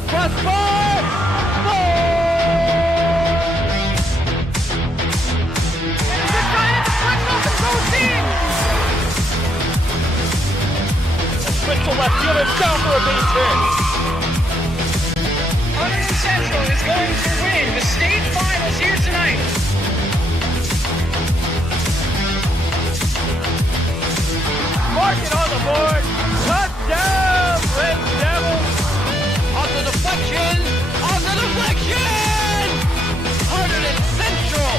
the crossbar. Crystal left fielder down for a base hit. Hunterdon Central is going to win the state finals here tonight. Mark it on the board. Touchdown, Red Devils. On the deflection. On the deflection. Hunterdon Central.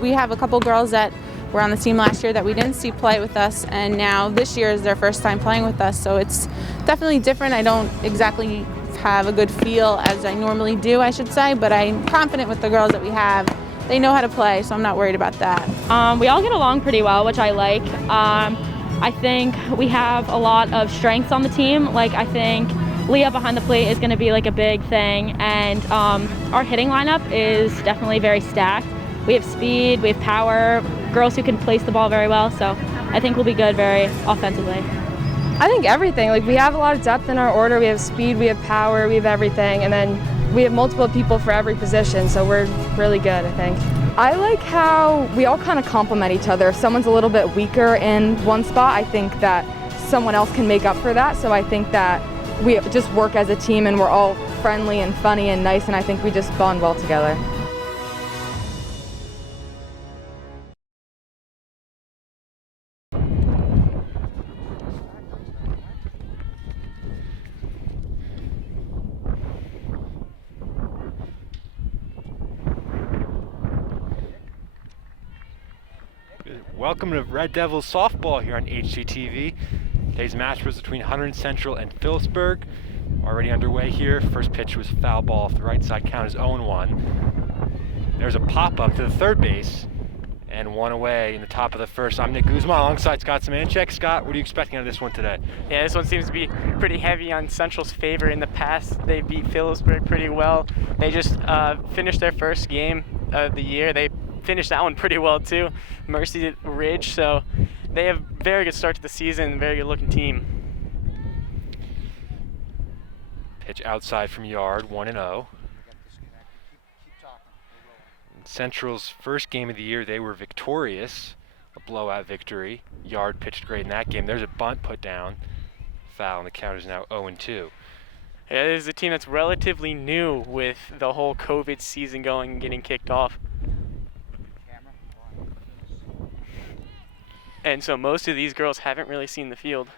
We have a couple girls that were on the team last year that we didn't see play with us, and now this year is their first time playing with us, so it's definitely different. I don't exactly have a good feel as I normally do, I should say, but I'm confident with the girls that we have. They know how to play, so I'm not worried about that. We all get along pretty well, which I like. I think we have a lot of strengths on the team. Like, I think Leah behind the plate is going to be like a big thing, and our hitting lineup is definitely very stacked. We have speed, we have power, girls who can place the ball very well, so I think we'll be good very offensively. I think everything. Like, we have a lot of depth in our order. We have speed, we have power, we have everything, and then we have multiple people for every position, so we're really good, I think. I like how we all kind of complement each other. If someone's a little bit weaker in one spot, I think that someone else can make up for that, so I think that we just work as a team and we're all friendly and funny and nice, and I think we just bond well together. Welcome to Red Devils softball here on HGTV. Today's match was between Hunterdon Central and Phillipsburg. Already underway here. First pitch was foul ball off the right side, count is 0-1. There's a pop-up to the third base and one away in the top of the first. I'm Nick Guzman alongside Scott Samanchek. Scott, what are you expecting out of this one today? Yeah, this one seems to be pretty heavy on Central's favor. In the past, they beat Phillipsburg pretty well. They just finished their first game of the year. They finished that one pretty well too. Mercy Ridge, so they have a very good start to the season, very good looking team. Pitch outside from Yard, 1-0. In Central's first game of the year, they were victorious, a blowout victory. Yard pitched great in that game. There's a bunt put down, foul, and the count is now 0-2. Yeah, this is a team that's relatively new with the whole COVID season going and getting kicked off. And so most of these girls haven't really seen the field.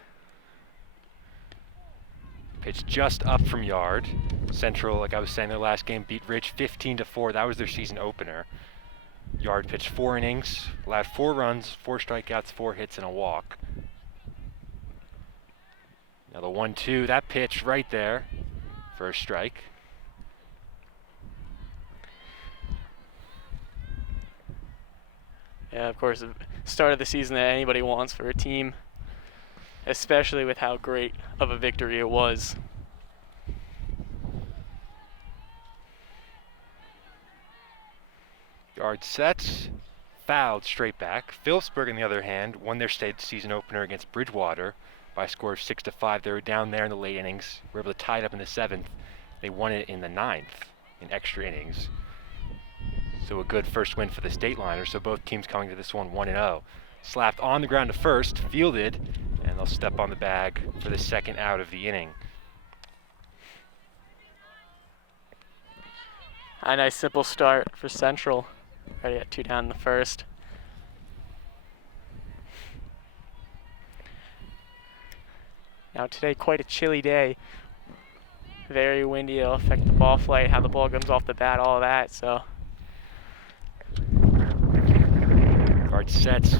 Pitch just up from Yard. Central, like I was saying, their last game beat Ridge 15-4. That was their season opener. Yard pitched 4 innings, allowed 4 runs, 4 strikeouts, 4 hits, and a walk. Now the 1-2, that pitch right there for a strike. Yeah, of course, the start of the season that anybody wants for a team, especially with how great of a victory it was. Yard sets, fouled straight back. Phillipsburg, on the other hand, won their state season opener against Bridgewater by a score of 6-5. They were down there in the late innings, were able to tie it up in the 7th. They won it in the 9th in extra innings. So a good first win for the state liners. So both teams coming to this one 1-0. Slapped on the ground to first, fielded, and they'll step on the bag for the second out of the inning. A nice simple start for Central. Already at 2 down in the first. Now today, quite a chilly day. Very windy, it'll affect the ball flight, how the ball comes off the bat, all of that, so. Guard sets,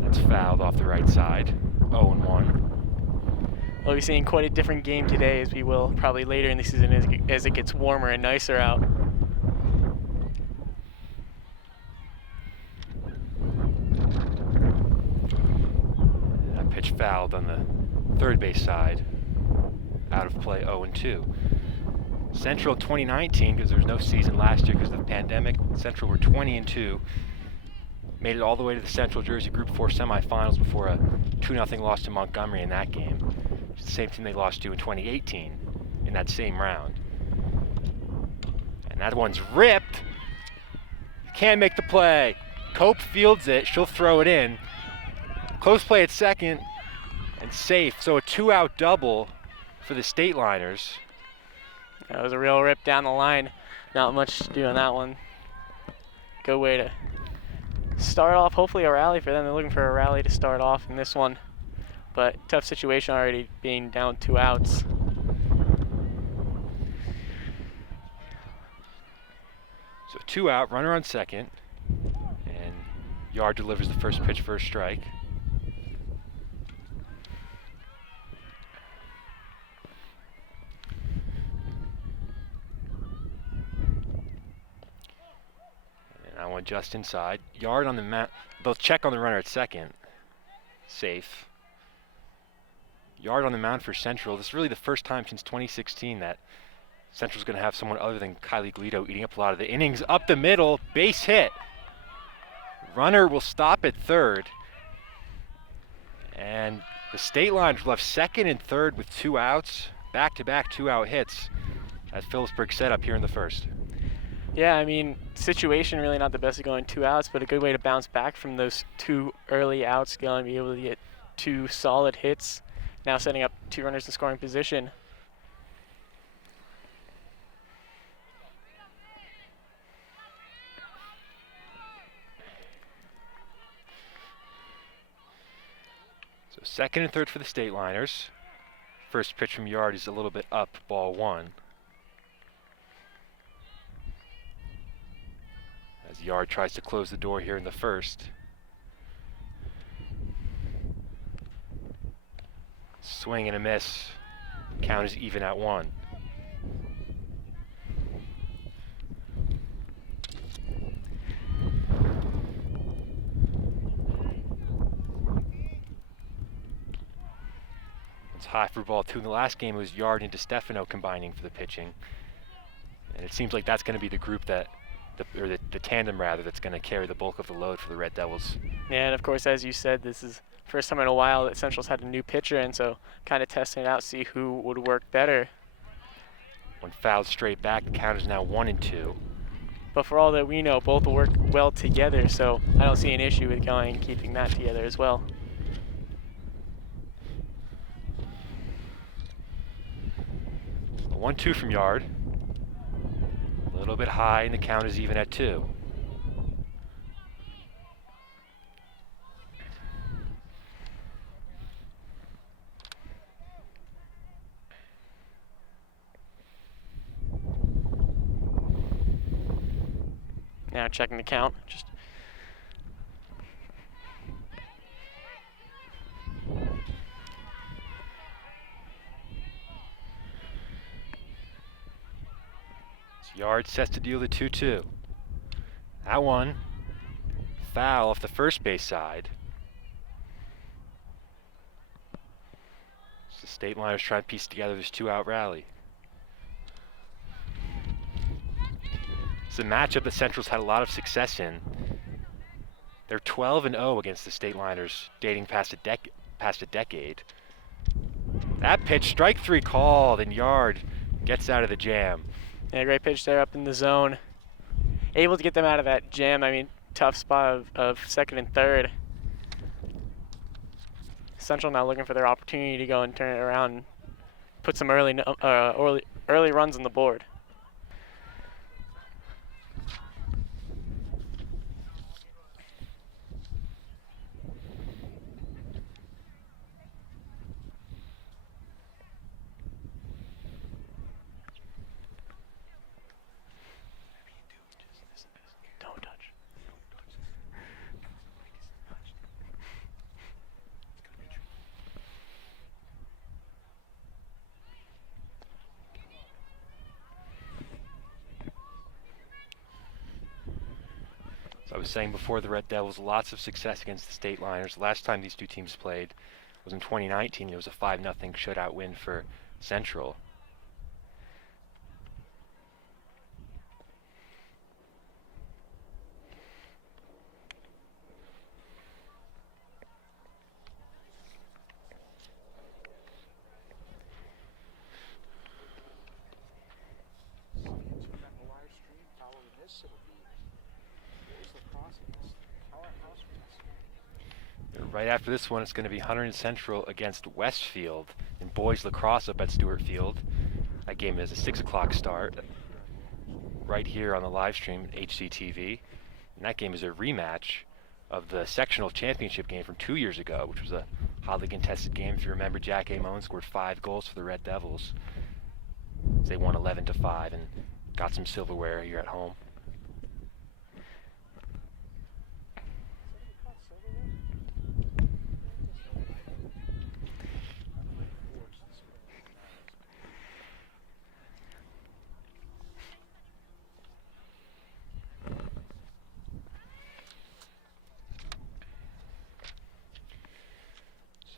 that's fouled off the right side, 0-1. We'll be seeing quite a different game today, as we will probably later in the season as it gets warmer and nicer out. That pitch fouled on the third base side. out of play 0-2. Central 2019, because there was no season last year because of the pandemic, Central were 20-2. Made it all the way to the Central Jersey Group 4 semifinals before a 2-0 loss to Montgomery in that game. It's the same team they lost to in 2018 in that same round. And that one's ripped. Can't make the play. Cope fields it. She'll throw it in. Close play at second and safe. So a 2-out double for the State Liners. That was a real rip down the line. Not much to do on that one. Good way to start off, hopefully a rally for them. They're looking for a rally to start off in this one. But tough situation already being down 2 outs. So 2 out, runner on second. And Yard delivers the first pitch for a strike. That one just inside. Yard on the mat. They'll check on the runner at second. Safe. Yard on the mound for Central. This is really the first time since 2016 that Central's going to have someone other than Kylie Glito eating up a lot of the innings. Up the middle, base hit. Runner will stop at third. And the State Liners left second and third with 2 outs. Back-to-back 2-out hits as Phillipsburg set up here in the first. Yeah, I mean, situation really not the best of going 2 outs, but a good way to bounce back from those 2 early outs, going to be able to get 2 solid hits. Now setting up 2 runners in scoring position. So second and third for the State Liners. First pitch from Yard is a little bit up, ball 1. As Yard tries to close the door here in the first. Swing and a miss. Count is even at 1. It's high for ball 2. In the last game, it was Yard and DeStefano combining for the pitching. And it seems like that's going to be the group that, the tandem rather, that's going to carry the bulk of the load for the Red Devils. Yeah, and of course, as you said, this is first time in a while that Central's had a new pitcher, and so kind of testing it out, see who would work better. When fouled straight back, the count is now 1-2. But for all that we know, both will work well together, so I don't see an issue with going and keeping that together as well. A 1-2 from Yard. A little bit high, and the count is even at 2. Now checking the count. Yard sets to deal the 2-2. That one, foul off the first base side. So the State Liners try to piece together this 2-out rally. It's a matchup that Central's had a lot of success in. They're 12-0 against the State Liners, dating past a decade. That pitch, strike 3 called, and Yard gets out of the jam. Yeah, great pitch there up in the zone. Able to get them out of that jam. I mean, tough spot of second and third. Central now looking for their opportunity to go and turn it around and put some early runs on the board. I was saying before, the Red Devils, lots of success against the State Liners. Last time these two teams played was in 2019. It was a 5-0 shutout win for Central. Right after this one, it's going to be Hunterdon Central against Westfield in boys lacrosse up at Stewart Field. That game is a 6 o'clock start right here on the live stream at HCTV. And that game is a rematch of the sectional championship game from 2 years ago, which was a hotly contested game. If you remember, Jack Amon scored 5 goals for the Red Devils. They won 11-5 and got some silverware here at home.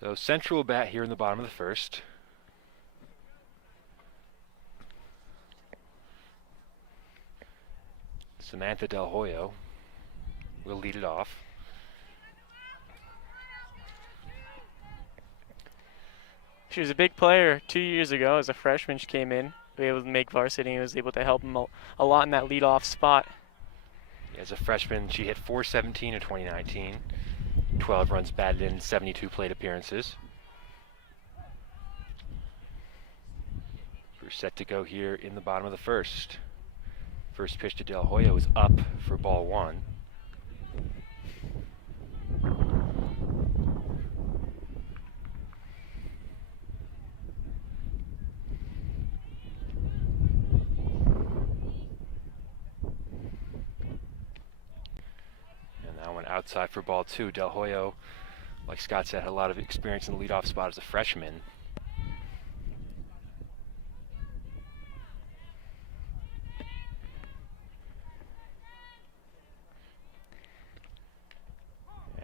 So Central will bat here in the bottom of the first. Samantha Del Hoyo will lead it off. She was a big player 2 years ago as a freshman. She came in, was able to make varsity, and was able to help him a lot in that leadoff spot. As a freshman, she hit .417 in 2019. 12 runs batted in, 72 plate appearances. We're set to go here in the bottom of the first. First pitch to Del Hoyo is up for ball 1. Outside for ball 2. Del Hoyo, like Scott said, had a lot of experience in the leadoff spot as a freshman.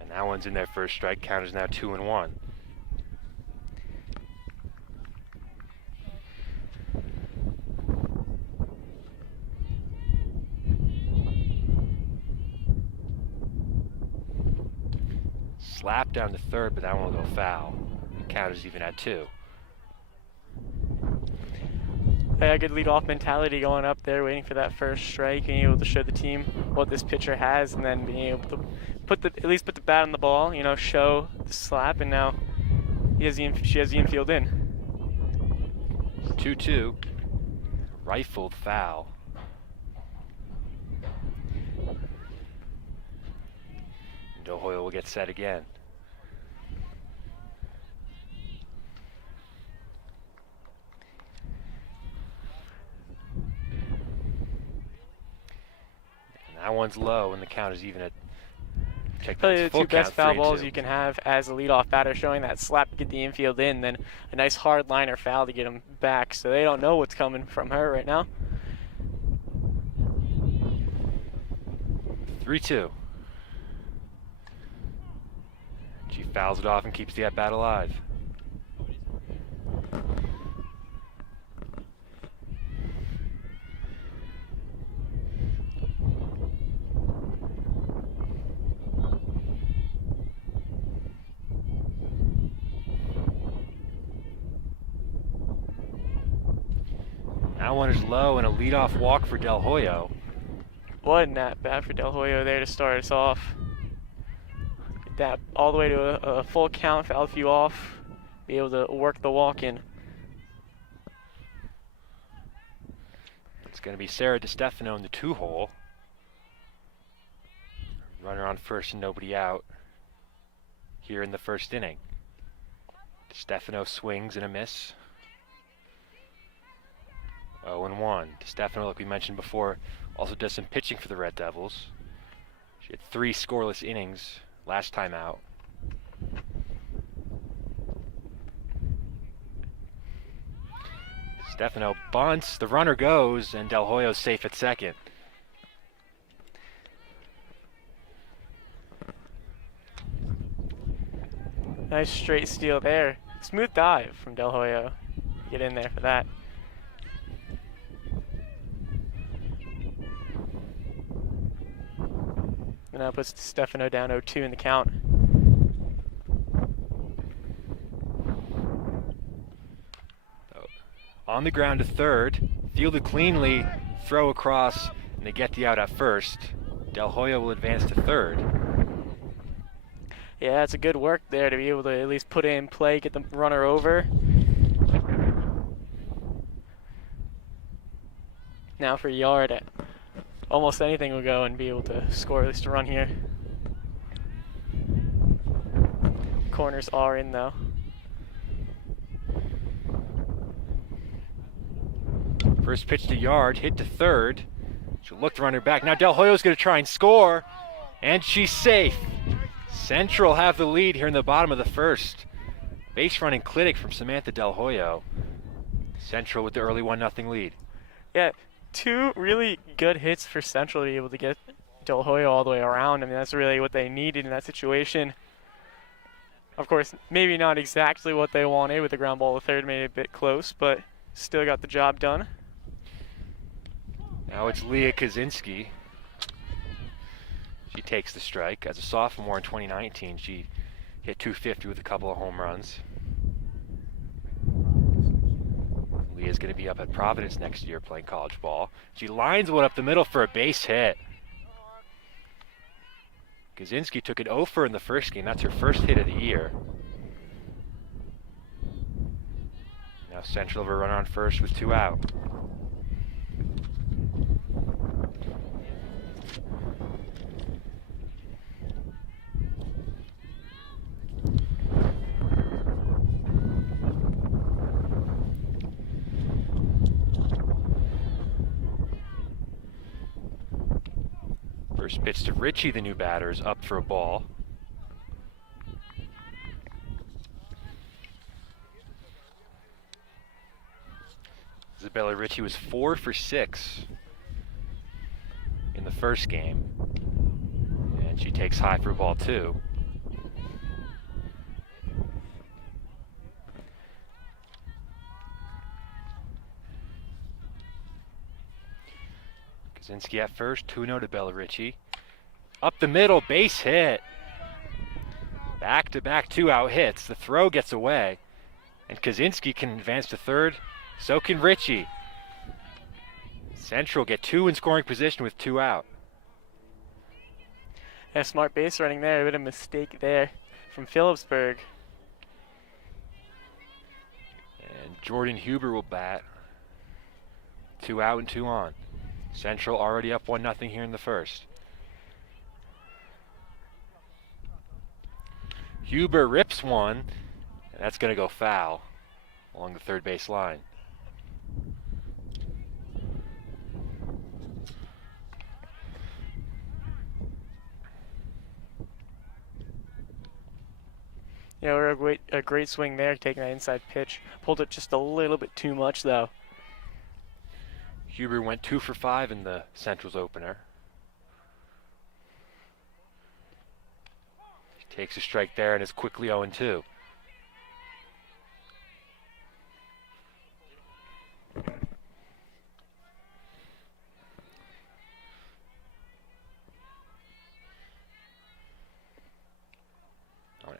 And that one's in their first strike. Count is now 2-1. Slap down to third, but that one will go foul. The count is even at 2. A good leadoff mentality going up there, waiting for that first strike, being able to show the team what this pitcher has, and then being able to at least put the bat on the ball, you know, show the slap, and now she has the infield in. 2-2. Rifled foul. Del Hoyo will get set again. And that one's low, and the count is even at. Probably the two best foul balls you can have as a leadoff batter, showing that slap to get the infield in, then a nice hard liner foul to get him back. So they don't know what's coming from her right now. 3-2. She fouls it off and keeps the at-bat alive. That one is low and a leadoff walk for Del Hoyo. What an at-bat for Del Hoyo there to start us off. That all the way to a full count, foul a few off, be able to work the walk in. It's going to be Sarah DiStefano in the 2-hole. Runner on first and nobody out here in the first inning. DiStefano swings and a miss. 0-1. DiStefano, like we mentioned before, also does some pitching for the Red Devils. She had 3 scoreless innings last time out. Stefano bunts, the runner goes, and Del Hoyo's safe at second. Nice straight steal there. Smooth dive from Del Hoyo. get in there for that. And that puts Stefano down 0-2 in the count. On the ground to third, fielded cleanly, throw across, and they get the out at first. Del Hoyo will advance to third. Yeah, it's a good work there to be able to at least put it in play, get the runner over. Now for yard, almost anything will go and be able to score at least a run here. Corners are in though. First pitch to yard, hit to third. She'll look the runner back. Now Del Hoyo's going to try and score, and she's safe. Central have the lead here in the bottom of the first. Base running clinic from Samantha Del Hoyo. Central with the early 1-0 lead. Yeah, two really good hits for Central to be able to get Del Hoyo all the way around. I mean, that's really what they needed in that situation. Of course, maybe not exactly what they wanted with the ground ball to third, made it a bit close, but still got the job done. Now it's Leah Kaczynski. She takes the strike. As a sophomore in 2019, she hit .250 with a couple of home runs. Leah's going to be up at Providence next year playing college ball. She lines one up the middle for a base hit. Kaczynski took an 0-for in the first game. That's her first hit of the year. Now Central have a runner on first with 2 out. First pitch to Ritchie, the new batter, is up for a ball. Isabella Ritchie was 4 for 6 in the first game, and she takes high for ball 2. Kaczynski at first, 2-0 to Bella Ritchie. Up the middle, base hit. Back-to-back 2-out hits. The throw gets away, and Kaczynski can advance to third. So can Ritchie. Central get 2 in scoring position with 2 out. Yeah, smart base running there. A bit of a mistake there from Phillipsburg. And Jordan Huber will bat. 2 out and 2 on. Central already up 1-0 here in the first. Huber rips one, and that's going to go foul along the third base line. Yeah, we're a great swing there, taking that inside pitch. Pulled it just a little bit too much, though. Huber went 2 for 5 in the Central's opener. He takes a strike there and is quickly 0-2.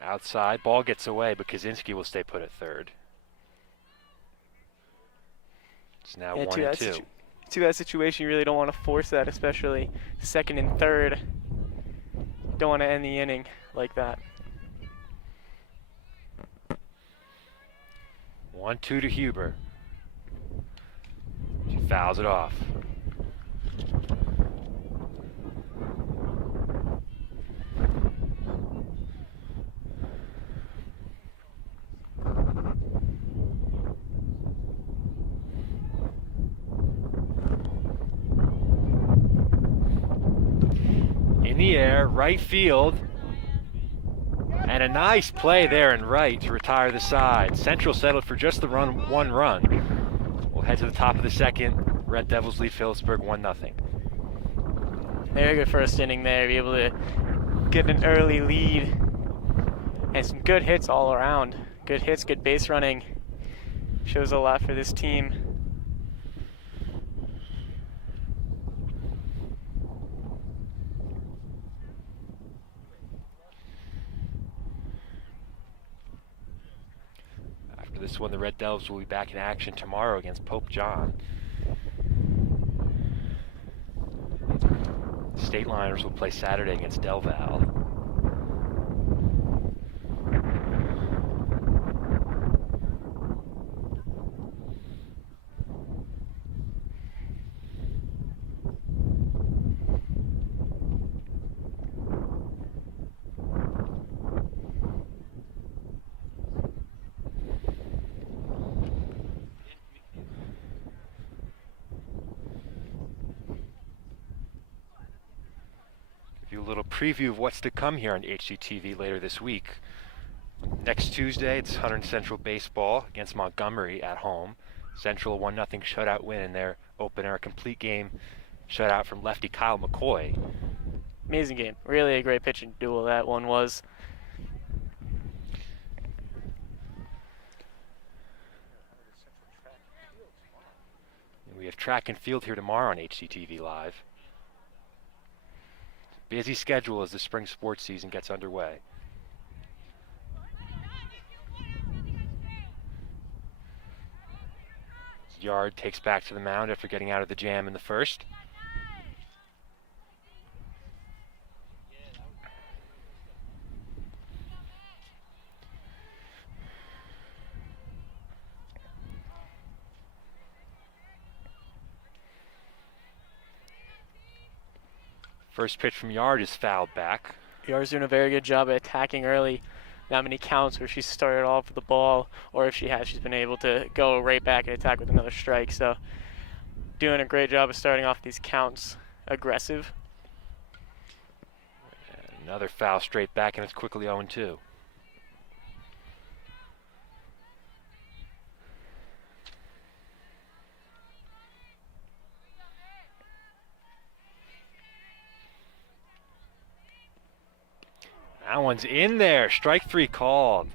Outside, ball gets away, but Kaczynski will stay put at third. It's now 1-2. To that situation, you really don't want to force that, especially second and third. Don't want to end the inning like that. 1-2 to Huber. She fouls it off. In the air, right field, and a nice play there in right to retire the side. Central settled for just the one run. We'll head to the top of the second. Red Devils lead Phillipsburg 1-0. Very good first inning there, be able to get an early lead, and some good hits all around. Good hits, good base running. shows a lot for this team. After this one, the Red Devils will be back in action tomorrow against Pope John. State Liners will play Saturday against Del Val. A little preview of what's to come here on HCTV later this week. Next Tuesday, it's Hunterdon Central baseball against Montgomery at home. Central 1-0 shutout win in their opener, a complete game shutout from lefty Kyle McCoy. Amazing game. Really a great pitching duel that one was. And we have track and field here tomorrow on HCTV Live. Busy schedule as the spring sports season gets underway. Yard takes back to the mound after getting out of the jam in the first. First pitch from Yard is fouled back. Yard's doing a very good job at attacking early. Not many counts where she started off with the ball, or if she has, she's been able to go right back and attack with another strike. So doing a great job of starting off these counts aggressive. And another foul straight back, and it's quickly 0-2. That one's in there. Strike three called.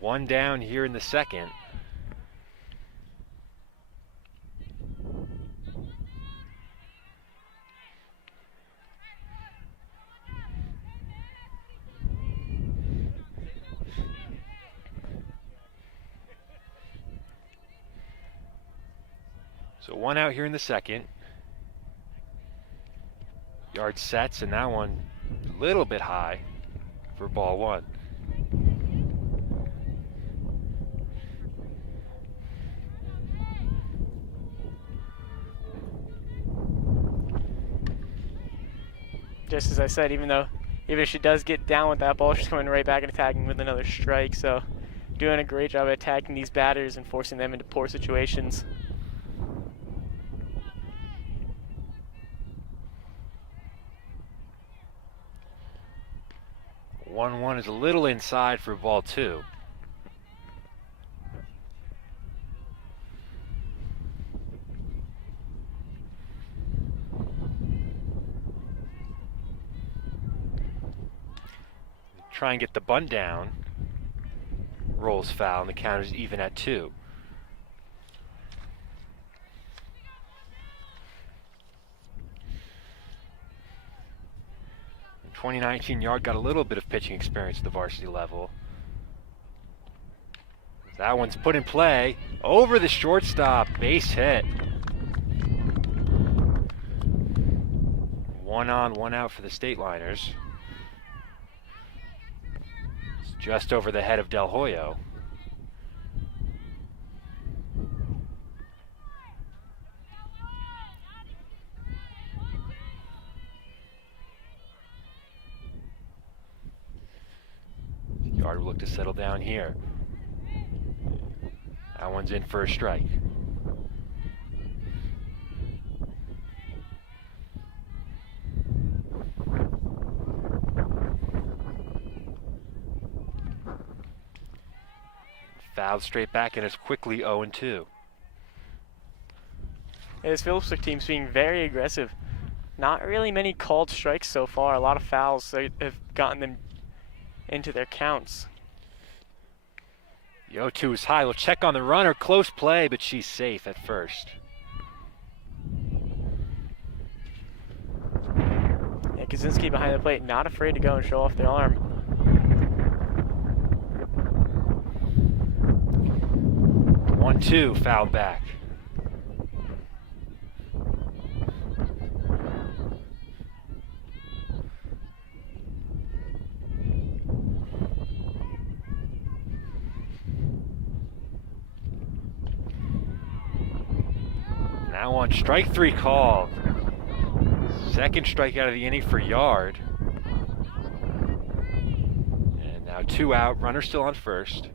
One down here in the second. So one out here in the second. Yard sets, and that one a little bit high for ball one. Just as I said, even if she does get down with that ball, she's coming right back and attacking with another strike. So doing a great job at attacking these batters and forcing them into poor situations. 1-1 is a little inside for ball two. Try and get the bunt down. Rolls foul, and the count is even at 2. In 2019, Yard got a little bit of pitching experience at the varsity level. That one's put in play. Over the shortstop, base hit. 1 on, 1 out for the State Liners. Just over the head of Del Hoyo. Yard will look to settle down here. That one's in for a strike. Fouled straight back, and it's quickly 0-2. This Phillipsburg team's being very aggressive. Not really many called strikes so far. A lot of fouls that have gotten them into their counts. The 0-2 is high. We'll check on the runner. Close play, but she's safe at first. Yeah, Kaczynski behind the plate, not afraid to go and show off their arm. 1-2, foul back. Now on strike 3 called. Second strikeout of the inning for Yard. And now 2 out, runner still on first.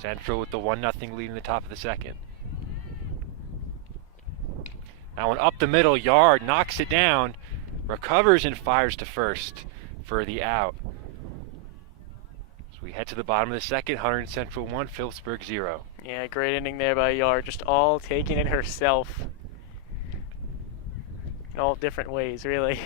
Central with the 1-0 lead in the top of the second. Now one up the middle, Yard knocks it down, recovers and fires to first for the out. So we head to the bottom of the second, Hunterdon Central 1, Phillipsburg 0. Yeah, great inning there by Yard, just all taking it herself. In all different ways, really.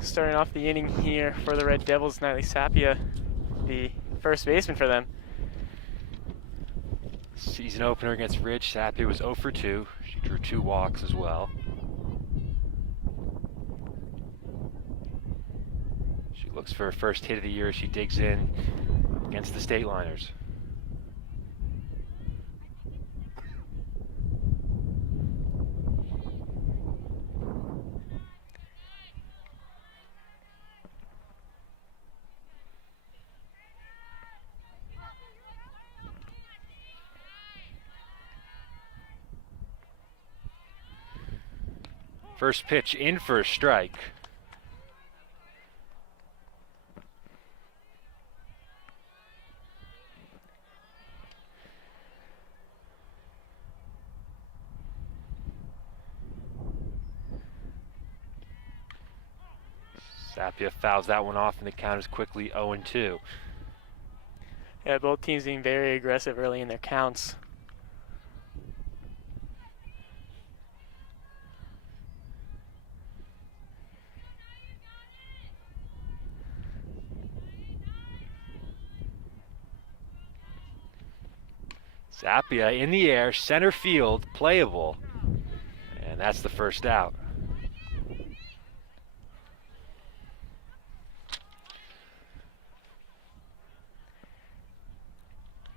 Starting off the inning here for the Red Devils, Natalie Sapia, the first baseman for them. Season opener against Ridge, Sapia was 0 for 2. She drew 2 walks as well. She looks for her first hit of the year as she digs in against the State Liners. First pitch in for a strike. Sapia fouls that one off and the count is quickly 0-2. Yeah, both teams being very aggressive early in their counts. Sapia in the air, center field, playable. And that's the first out.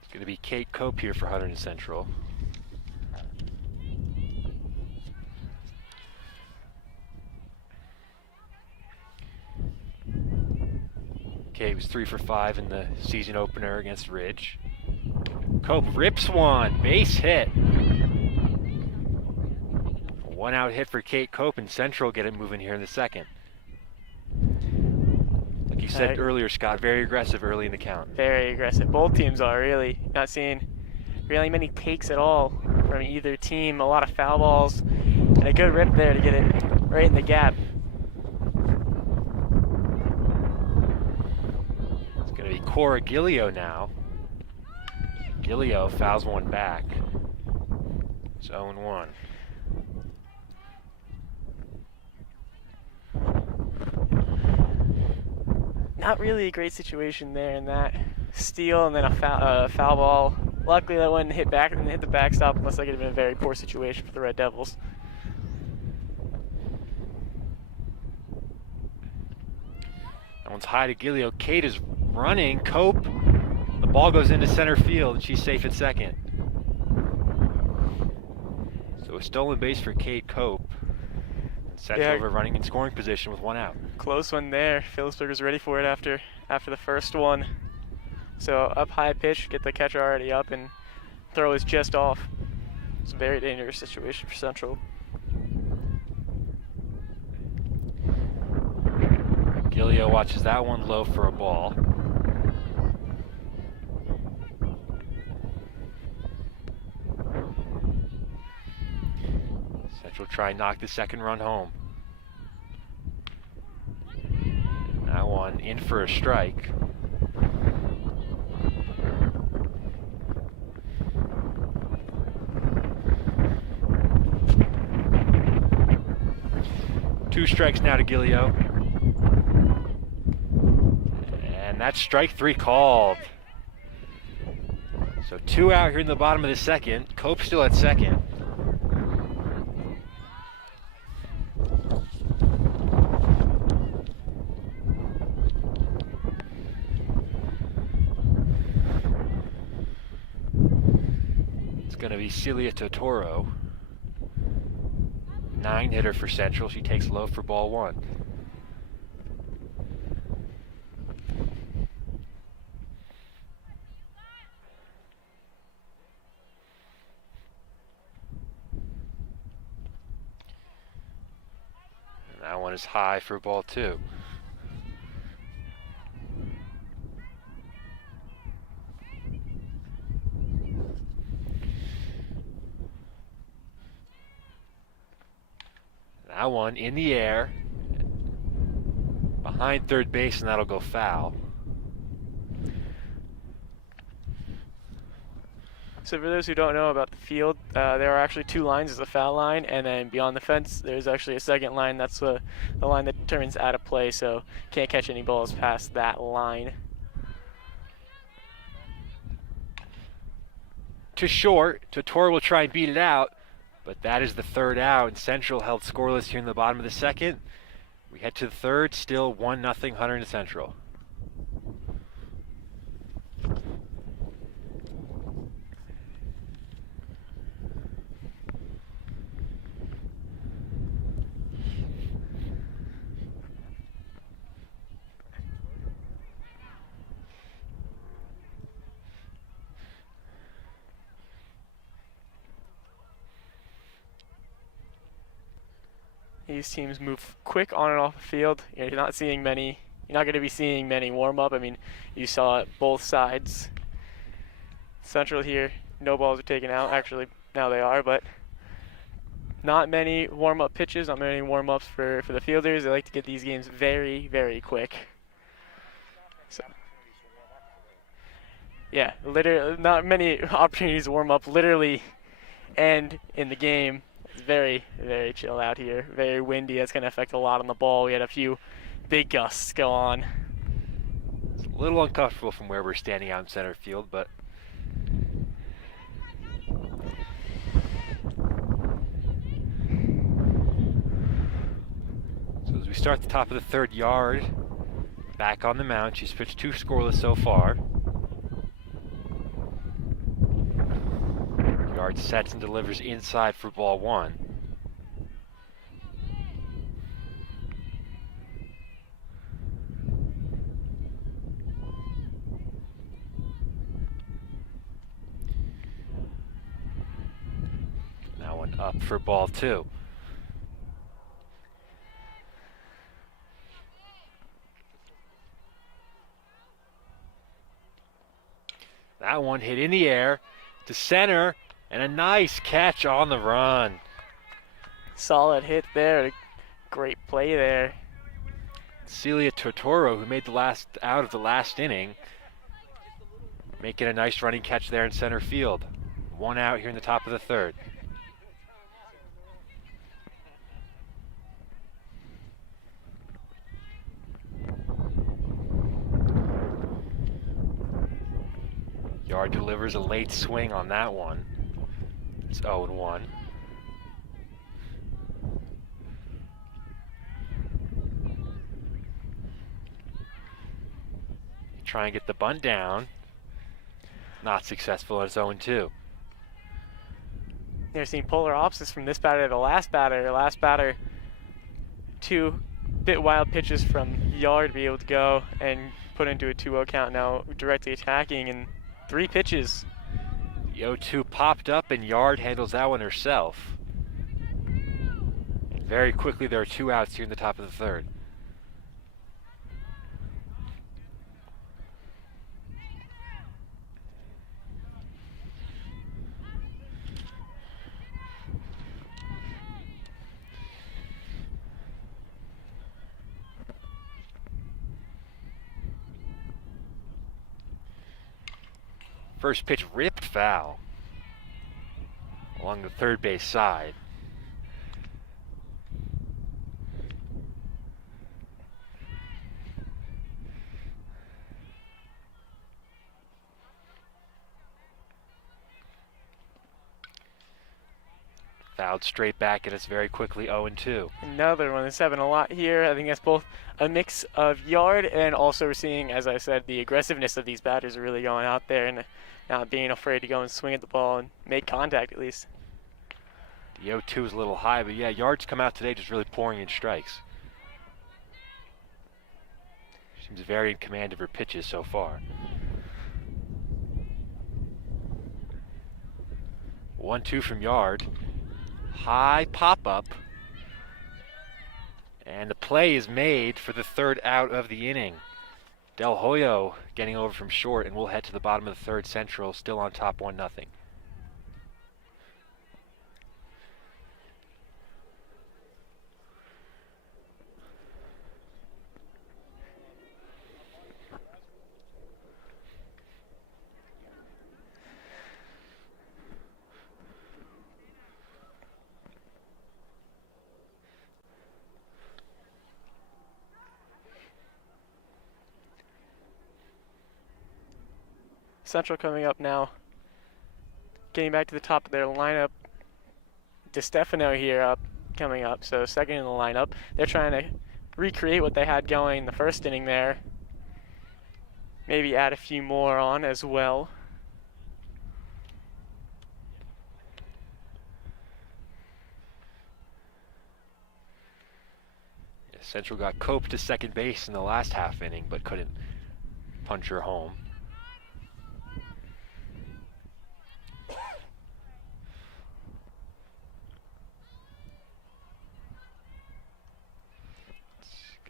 It's going to be Kate Cope here for Hunterdon Central. Kate was 3 for 5 in the season opener against Ridge. Cope rips one, base hit. A 1-out hit for Kate Cope, and Central get it moving here in the second. Like you said earlier, Scott, very aggressive early in the count. Very aggressive. Both teams are really not seeing really many takes at all from either team. A lot of foul balls and a good rip there to get it right in the gap. It's going to be Cora Gillio now. Gillio fouls one back. It's 0-1. Not really a great situation there in that steal and then a foul ball. Luckily that one hit back and hit the backstop, unless that could have been a very poor situation for the Red Devils. That one's high to Gillio. Kate is running. Cope. The ball goes into center field and she's safe at second. So a stolen base for Cade Cope. Central over running in scoring position with 1 out. Close one there. Phillipsburg was ready for it after the first one. So up high pitch, get the catcher already up, and throw is just off. It's a very dangerous situation for Central. Gilio watches that one low for a ball. Central try and knock the second run home. That one in for a strike. Two strikes now to Gilio. And that's strike 3 called. So 2 out here in the bottom of the second. Cope still at second. It's going to be Celia Totoro. 9-hitter for Central. She takes low for ball 1. And that one is high for ball 2. That one in the air, behind third base, and that'll go foul. So for those who don't know about the field, there are actually 2 lines. There's a foul line, and then beyond the fence, there's actually a second line. That's the line that determines out of play, so can't catch any balls past that line. To short, Totoro will try and beat it out. But that is the 3rd out, and Central held scoreless here in the bottom of the second. We head to the 3rd, still 1-0 Hunterdon Central. These teams move quick on and off the field. You're not going to be seeing many warm-up. I mean, you saw it both sides. Central here, no balls are taken out. Actually, now they are, but not many warm-up pitches, not many warm-ups for the fielders. They like to get these games very, very quick. So, yeah, literally, not many opportunities to warm up, literally, and in the game. It's very, very chill out here. Very windy. That's going to affect a lot on the ball. We had a few big gusts go on. It's a little uncomfortable from where we're standing out in center field, but so as we start the top of the 3rd, Yard back on the mound. She's pitched 2 scoreless so far. Yard sets and delivers inside for ball 1. Now one up for ball 2. That one hit in the air to center. And a nice catch on the run. Solid hit there. Great play there. Celia Totoro, who made the last out of the last inning, making a nice running catch there in center field. 1 out here in the top of the 3rd. Yard delivers a late swing on that one. It's 0-1. Try and get the bunt down. Not successful. It's 0-2. They're seeing polar opposites from this batter to the last batter. Last batter, 2 bit wild pitches from Yard to be able to go and put into a 2-0 count. Now directly attacking and 3 pitches. The 0-2 popped up and Yard handles that one herself. And very quickly there are 2 outs here in the top of the third. First pitch ripped foul along the third base side. Fouled straight back and it's very quickly 0-2. Another one that's having a lot here. I think that's both a mix of Yard and also we're seeing, as I said, the aggressiveness of these batters are really going out there and not being afraid to go and swing at the ball and make contact at least. The 0-2 is a little high, but yeah, Yard's come out today just really pouring in strikes. Seems very in command of her pitches so far. 1-2 from Yard. High pop-up. And the play is made for the 3rd out of the inning. Del Hoyo getting over from short, and we'll head to the bottom of the 3rd Central, still on top 1-0. Central coming up now. Getting back to the top of their lineup. DeStefano here coming up, so second in the lineup. They're trying to recreate what they had going in the first inning there. Maybe add a few more on as well. Yeah, Central got Cope to second base in the last half inning, but couldn't punch her home.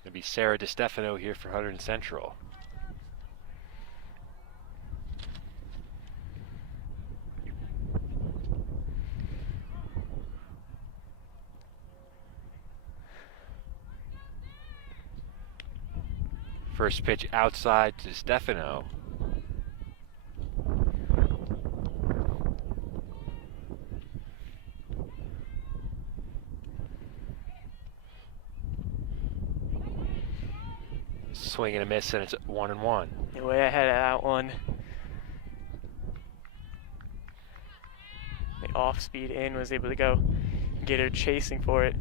Going to be Sarah DeStefano here for Hunterdon Central. First pitch outside to DeStefano. Swing and a miss, and it's 1-1. Way ahead of that one. The off-speed in was able to go get her chasing for it.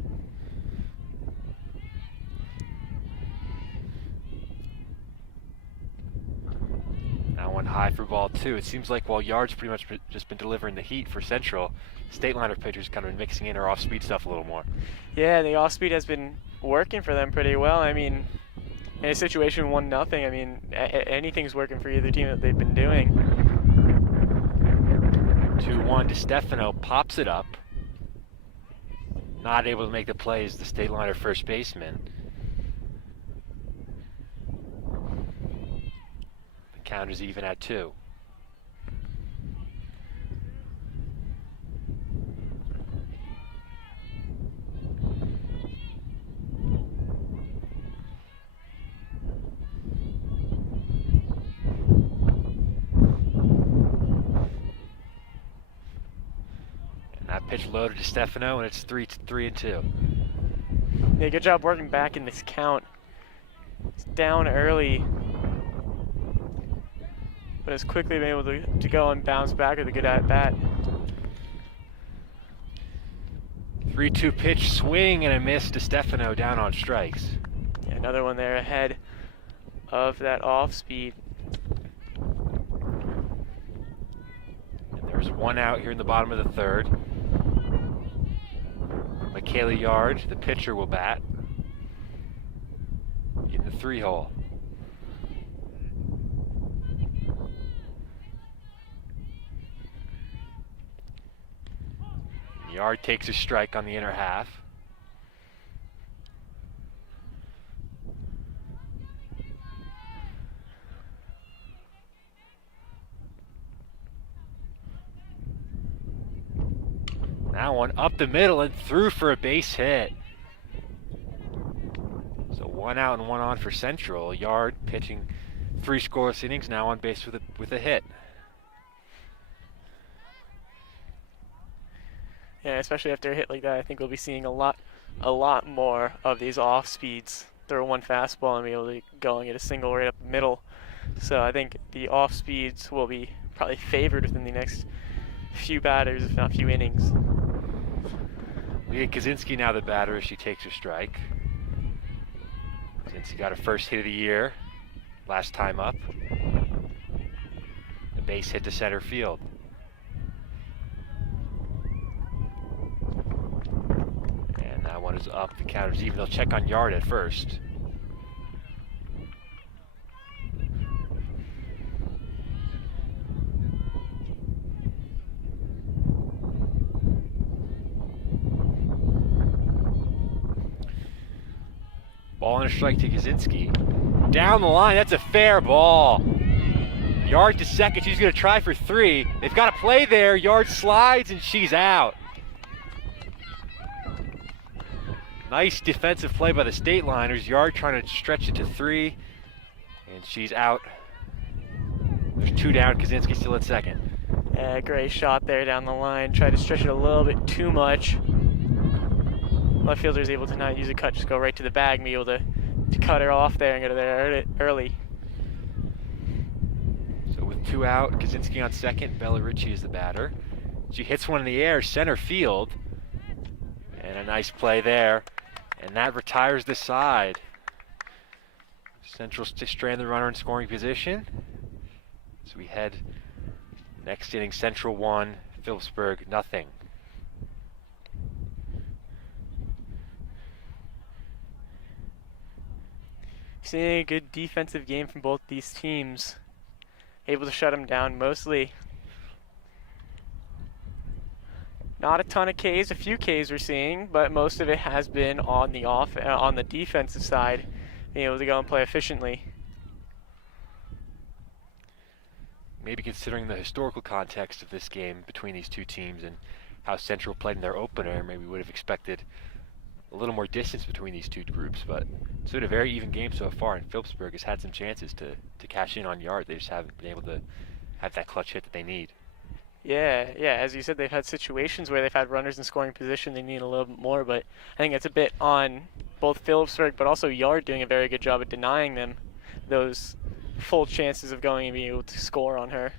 That one high for ball 2. It seems like while Yard's pretty much just been delivering the heat for Central, State Liner pitchers kind of been mixing in her off-speed stuff a little more. Yeah, the off-speed has been working for them pretty well. I mean, in a situation 1-0, I mean, anything's working for either team that they've been doing. 2-1 to DeStefano, pops it up. Not able to make the play as the State Liner first baseman. The count is even at 2. Pitch loaded to Stefano, and it's 3-2. Yeah, good job working back in this count. It's down early, but has quickly been able to go and bounce back with a good at-bat. 3-2 pitch, swing and a miss to Stefano, down on strikes. Yeah, another one there ahead of that off-speed. And there's one out here in the bottom of the 3rd. Kaylee Yard, the pitcher, will bat in the 3-hole. Yard takes a strike on the inner half. That one up the middle and through for a base hit. So 1 out and 1 on for Central. Yard pitching 3 scoreless innings, now on base with a hit. Yeah, especially after a hit like that, I think we'll be seeing a lot more of these off speeds. Throw one fastball and be able to go and get a single right up the middle. So I think the off speeds will be probably favored within the next few batters, if not few innings. Leah Kaczynski now the batter as she takes her strike. Kaczynski got her first hit of the year last time up. A base hit to center field. And that one is up. The counter's even. They'll check on Yard at first. Ball and a strike to Kaczynski. Down the line, that's a fair ball. Yard to second, she's gonna try for 3. They've got a play there, Yard slides and she's out. Nice defensive play by the State Liners. Yard trying to stretch it to 3, and she's out. There's 2 down, Kaczynski still at second. Yeah, great shot there down the line. Tried to stretch it a little bit too much. Left fielder is able to not use a cut, just go right to the bag, and be able to cut her off there and get her there early. So with 2 out, Kaczynski on second, Bella Ritchie is the batter. She hits one in the air, center field, and a nice play there, and that retires the side. Central strand the runner in scoring position. So we head next inning, Central 1, Phillipsburg nothing. Seeing a good defensive game from both these teams. Able to shut them down mostly. Not a ton of Ks, a few Ks we're seeing, but most of it has been on the defensive side, being able to go and play efficiently. Maybe considering the historical context of this game between these two teams and how Central played in their opener, maybe we would have expected a little more distance between these two groups, but it's been a very even game so far, and Phillipsburg has had some chances to cash in on Yard. They just haven't been able to have that clutch hit that they need. Yeah, as you said, they've had situations where they've had runners in scoring position. They need a little bit more, but I think it's a bit on both Phillipsburg, but also Yard doing a very good job at denying them those full chances of going and being able to score on her.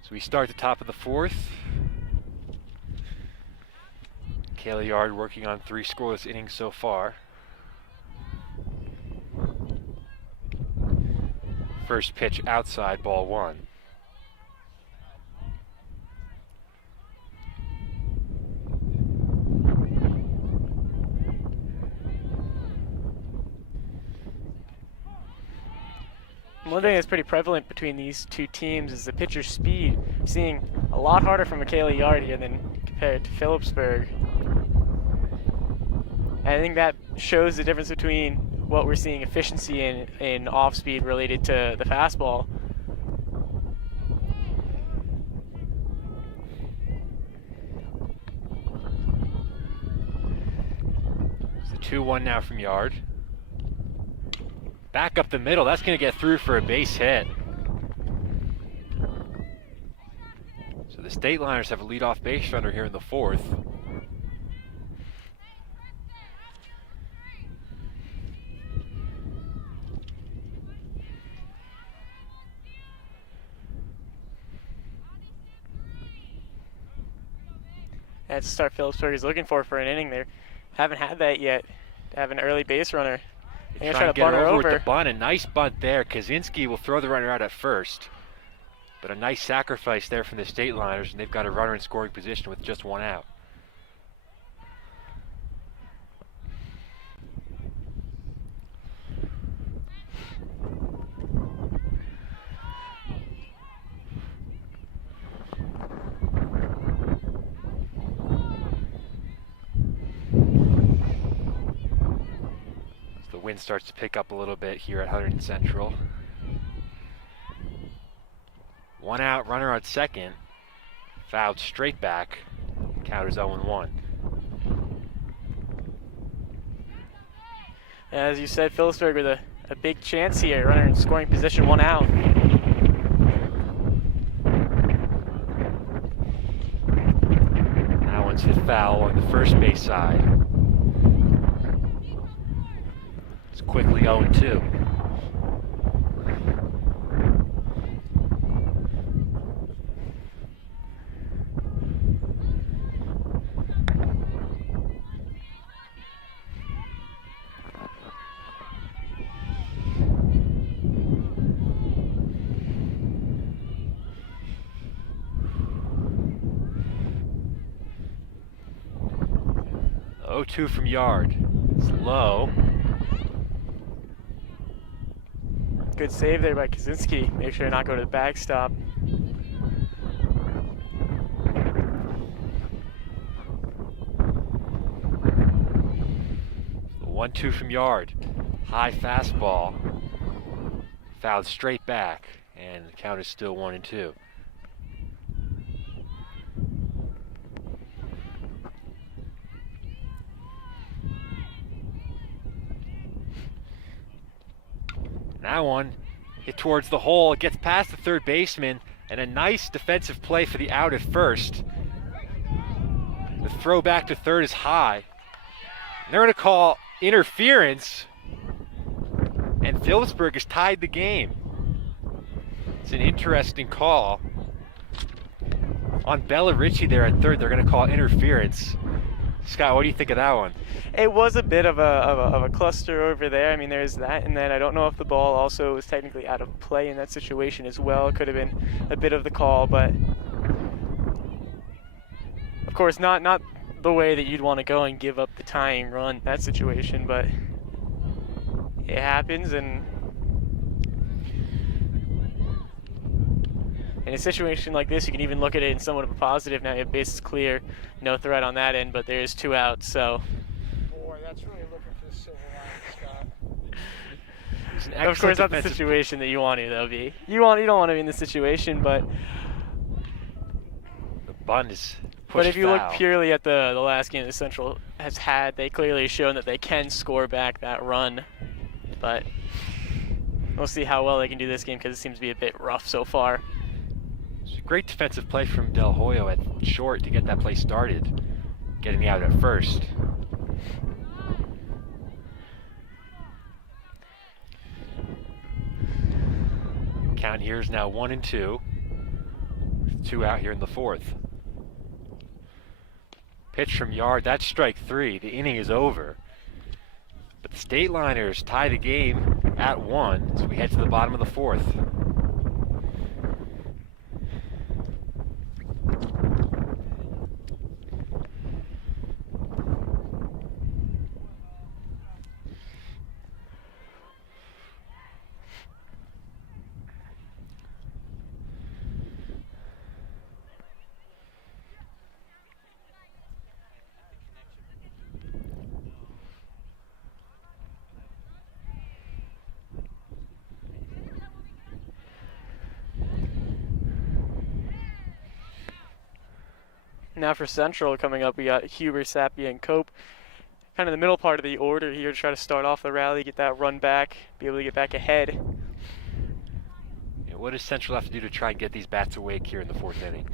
So we start at the top of the 4th. Kayla Yard working on 3 scoreless innings so far. First pitch outside, ball 1. One thing that's pretty prevalent between these two teams is the pitcher's speed. Seeing a lot harder from Michaela Yard here than compared to Phillipsburg. And I think that shows the difference between what we're seeing efficiency in off speed related to the fastball. It's the 2-1 now from Yard. Back up the middle, that's going to get through for a base hit. So the Stateliners have a leadoff base runner here in the 4th. That's the start Phillipsburg is looking for an inning there. Haven't had that yet. To have an early base runner. They're trying to get her over with the bunt. A nice bunt there. Kaczynski will throw the runner out at first. But a nice sacrifice there from the Stateliners, and they've got a runner in scoring position with just one out. The wind starts to pick up a little bit here at Hunterdon Central. One out, runner on second. Fouled straight back. Count is 0-1. As you said, Phillipsburg with a big chance here. Runner in scoring position, one out. That one's hit foul on the first base side. It's quickly 0-2. Two from Yard. It's low. Good save there by Kaczynski. Make sure to not go to the backstop. The 1-2 from Yard. High fastball. Fouled straight back, and the count is still 1-2. That one hit towards the hole. It gets past the third baseman, and a nice defensive play for the out at first. The throw back to third is high. And they're going to call interference, and Phillipsburg has tied the game. It's an interesting call. On Bella Ritchie there at third, they're going to call interference. Scott, what do you think of that one? It was a bit of a cluster over there. I mean, there's that, and then I don't know if the ball also was technically out of play in that situation as well. It could have been a bit of the call, but of course not the way that you'd want to go and give up the tying run in that situation, but it happens, and in a situation like this, you can even look at it in somewhat of a positive. Now you have bases clear, no threat on that end, but there is two outs, so. Boy, that's really looking for the silver lining, Scott. Of course, not the situation that you want to, though, B. You don't want to be in this situation, but the bunt is pushed. But if you foul. look purely at the last game that Central has had, they clearly have shown that they can score back that run. But we'll see how well they can do this game, because it seems to be a bit rough so far. It's a great defensive play from Del Hoyo at short to get that play started, getting the out at first. Count here is now 1-2. Two out here in the 4th. Pitch from Yard, that's strike 3. The inning is over. But the Stateliners tie the game at 1 as we head to the bottom of the 4th. Now for Central coming up, we got Huber, Sapia, and Cope. Kind of the middle part of the order here to try to start off the rally, get that run back, be able to get back ahead. Yeah, what does Central have to do to try and get these bats awake here in the 4th inning?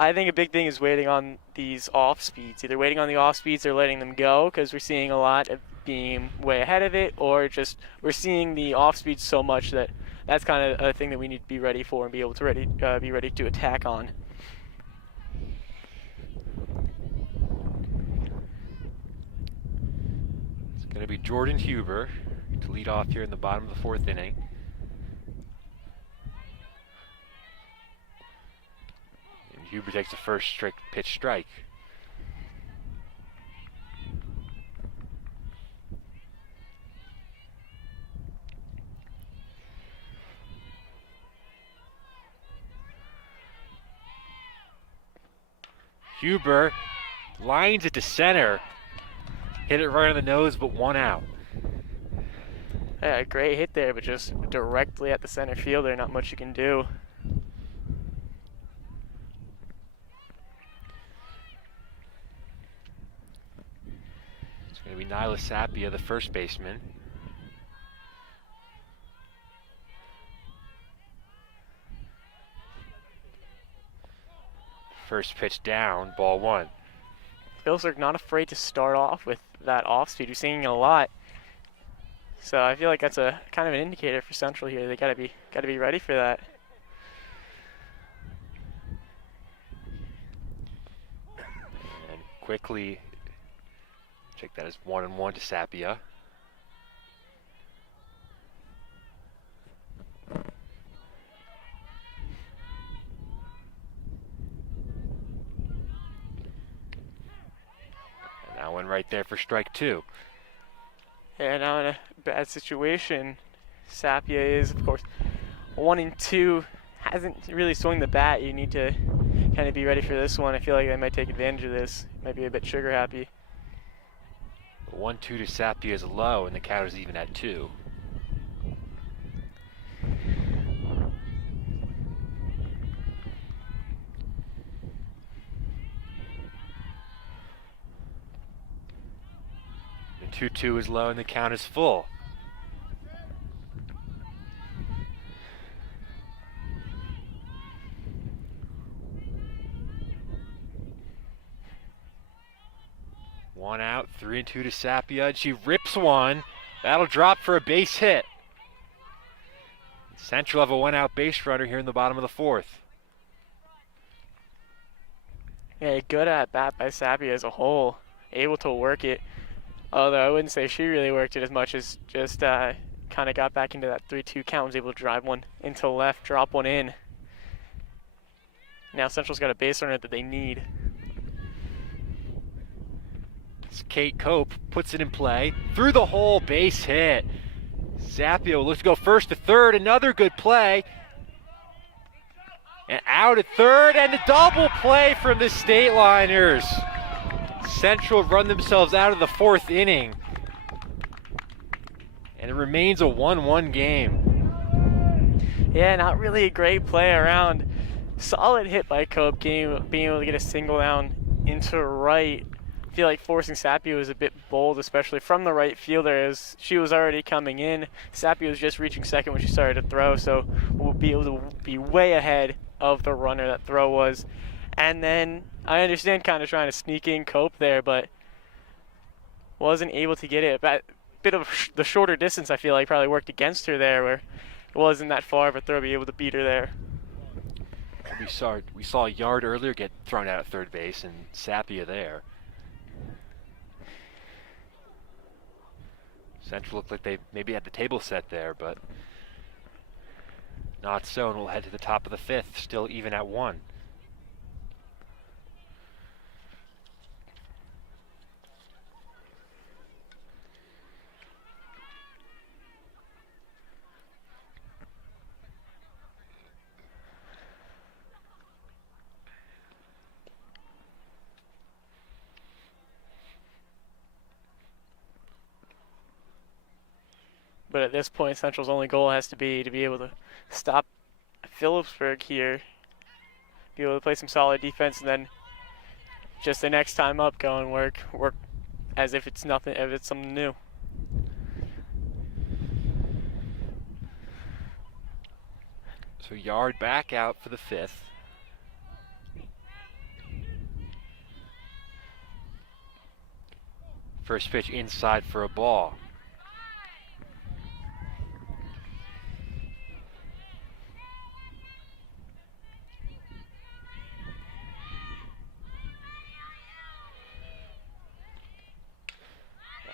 I think a big thing is waiting on these off speeds. Either waiting on the off speeds or letting them go, because we're seeing a lot of being way ahead of it, or just we're seeing the off speeds so much that that's kind of a thing that we need to be ready for and be able to be ready to attack on. It's going to be Jordan Huber to lead off here in the bottom of the 4th inning. And Huber takes the first straight pitch strike. Huber lines it to center. Hit it right on the nose, but 1 out. Yeah, great hit there, but just directly at the center fielder, not much you can do. It's going to be Nyla Sapia, the first baseman. First pitch down, ball 1. Phillipsburg not afraid to start off with that off speed. We're seeing it a lot. So I feel like that's a kind of an indicator for Central here. They gotta be ready for that. And quickly check that as 1-1 to Sapia. That one right there for strike 2. Yeah, now in a bad situation. Sapia is, of course, 1-2. Hasn't really swung the bat. You need to kind of be ready for this one. I feel like they might take advantage of this. Might be a bit trigger happy. 1-2 to Sapia is low, and the count is even at 2. The 2-2 is low, and the count is full. One out, 3-2 to Sapia, and she rips one. That'll drop for a base hit. Central have a 1-out base runner here in the bottom of the 4th. Yeah, good at bat by Sapia as a whole. Able to work it. Although I wouldn't say she really worked it as much as just kind of got back into that 3-2 count, was able to drive one into left, drop one in. Now Central's got a base runner that they need. Kate Cope puts it in play. Through the hole, base hit. Sapio looks to go first to third. Another good play. And out at third, and a double play from the State Liners. Central run themselves out of the 4th inning. And it remains a 1-1 game. Yeah, not really a great play around. Solid hit by Cope, being able to get a single down into right. I feel like forcing Sapio was a bit bold, especially from the right fielder, as she was already coming in. Sapio was just reaching second when she started to throw, so we'll be able to be way ahead of the runner that throw was. And then I understand kind of trying to sneak in Cope there, but wasn't able to get it. But a bit of the shorter distance, I feel like, probably worked against her there, where it wasn't that far of a throw, be able to beat her there. We saw Yard earlier get thrown out at third base, and Sapia there. Central looked like they maybe had the table set there, but not so, and we'll head to the top of the 5th, still even at 1. But at this point, Central's only goal has to be able to stop Phillipsburg here, be able to play some solid defense, and then just the next time up, go and work as if it's nothing, if it's something new. So Yard back out for the 5th. First pitch inside for a ball.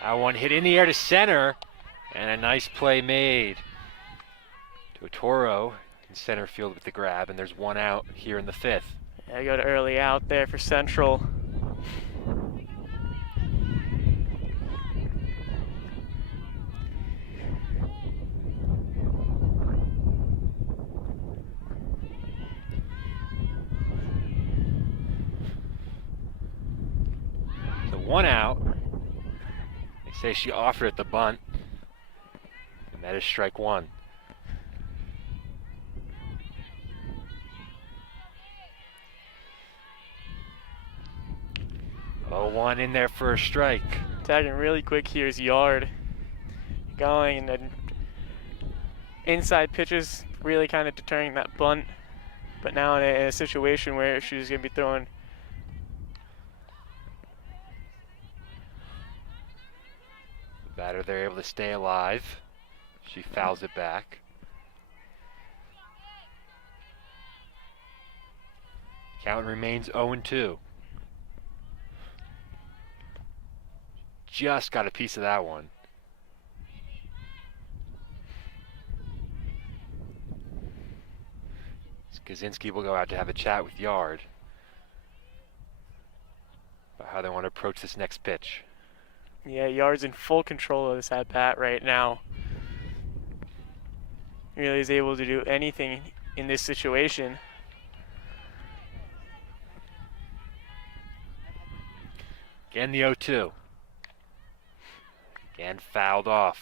That one hit in the air to center, and a nice play made. Totoro in center field with the grab, and there's one out here in the fifth. Yeah, got an early out there for Central. So one out. They say she offered it the bunt, and that is strike one. Oh, one in there for a strike. Tagging really quick here is Yard. Going and then inside pitches really kind of deterring that bunt. But now in a situation where she's going to be throwing the batter, they're able to stay alive. She fouls it back. Count remains 0-2. Just got a piece of that one. Kaczynski will go out to have a chat with Yard about how they want to approach this next pitch. Yeah, Yard's in full control of this at bat right now. Really is able to do anything in this situation. Again, the 0-2. Again, fouled off.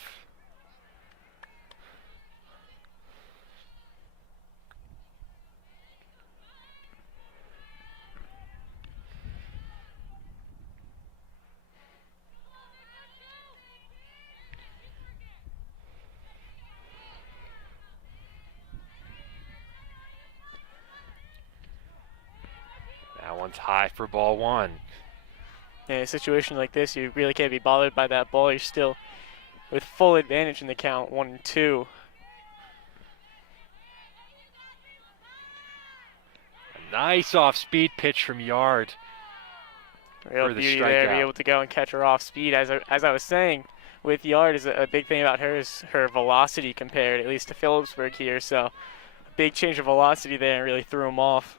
That one's high for ball one. In a situation like this, you really can't be bothered by that ball. You're still with full advantage in the count, 1-2. A nice off-speed pitch from Yard. Real for the beauty there, be strikeout. able to go and catch her off speed. As I was saying, with Yard, is a big thing about her is her velocity compared, at least to Phillipsburg here. So a big change of velocity there and really threw him off.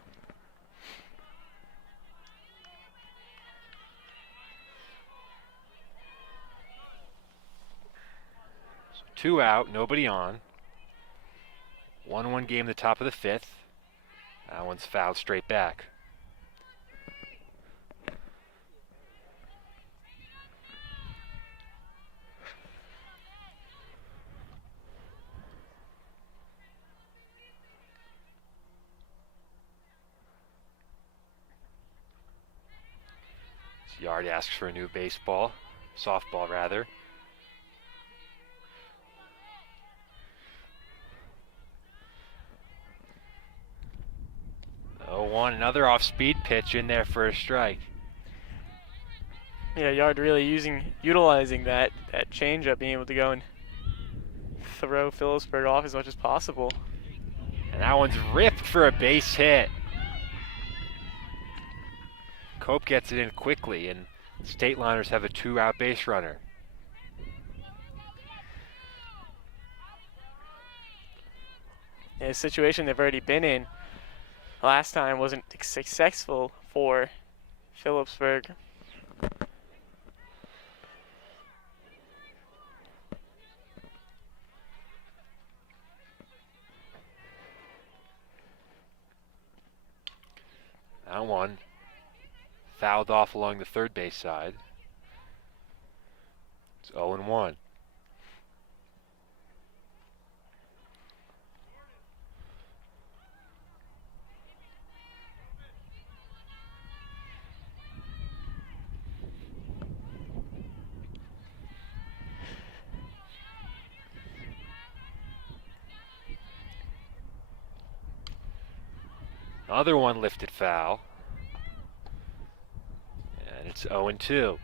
So 2 out, nobody on. 1-1 game, the top of the fifth. That one's fouled straight back. Yard asks for a new baseball, softball rather. Oh, one, another off-speed pitch in there for a strike. Yeah, Yard really utilizing that changeup, being able to go and throw Phillipsburg off as much as possible. And that one's ripped for a base hit. Cope gets it in quickly, and State Liners have a 2-out base runner. In a situation they've already been in, last time wasn't successful for Phillipsburg. That one fouled off along the third base side. It's 0-1. Another one lifted foul. And it's 0-2.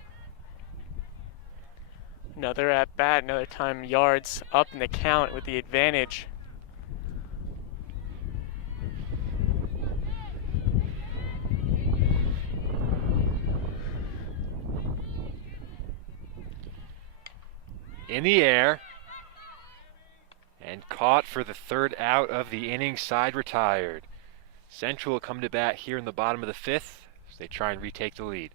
Another at bat, another time yards up in the count with the advantage. In the air. And caught for the third out of the inning, side retired. Central will come to bat here in the bottom of the fifth as they try and retake the lead.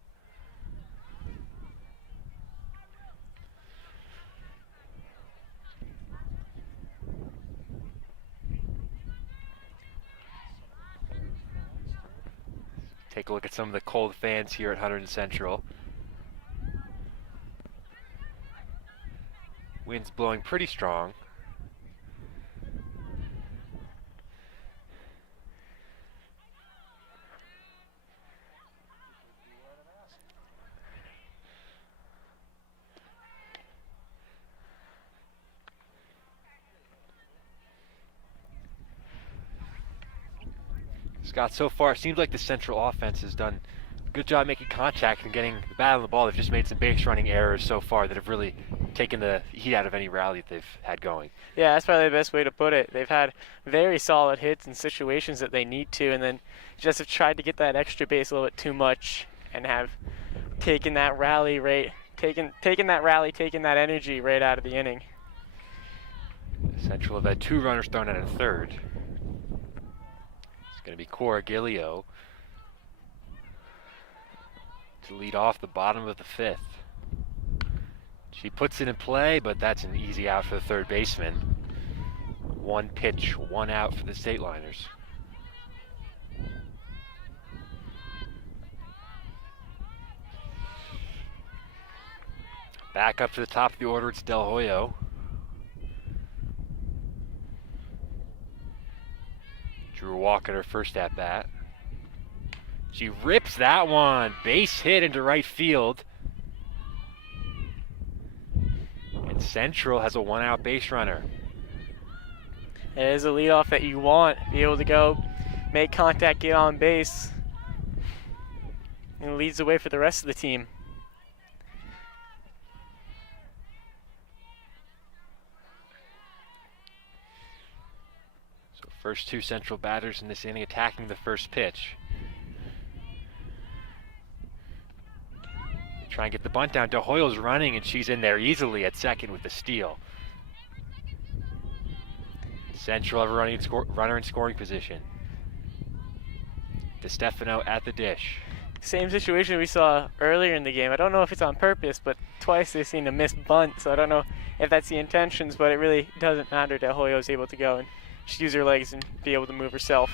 Take a look at some of the cold fans here at Hunterdon Central. Wind's blowing pretty strong. Scott, so far it seems like the Central offense has done a good job making contact and getting the bat on the ball. They've just made some base running errors so far that have really taken the heat out of any rally that they've had going. Yeah, that's probably the best way to put it. They've had very solid hits in situations that they need to, and then just have tried to get that extra base a little bit too much and have taken that rally rate, taken that energy right out of the inning. Central have had 2 runners thrown out at third. It's going to be Cora Gilio to lead off the bottom of the fifth. She puts it in play, but that's an easy out for the third baseman. 1 pitch, 1 out for the State Liners. Back up to the top of the order, it's Del Hoyo. Drew Walk at her first at bat. She rips that one. Base hit into right field. And Central has a 1-out base runner. It is a leadoff that you want. Be able to go, make contact, get on base. And it leads the way for the rest of the team. So first 2 Central batters in this inning attacking the first pitch. Try and get the bunt down. De Hoyle's running and she's in there easily at second with the steal. Central have a runner in scoring position. DeStefano at the dish. Same situation we saw earlier in the game. I don't know if it's on purpose, but twice they've seen a missed bunt, so I don't know if that's the intentions, but it really doesn't matter. De Hoyo's able to go and just use her legs and be able to move herself.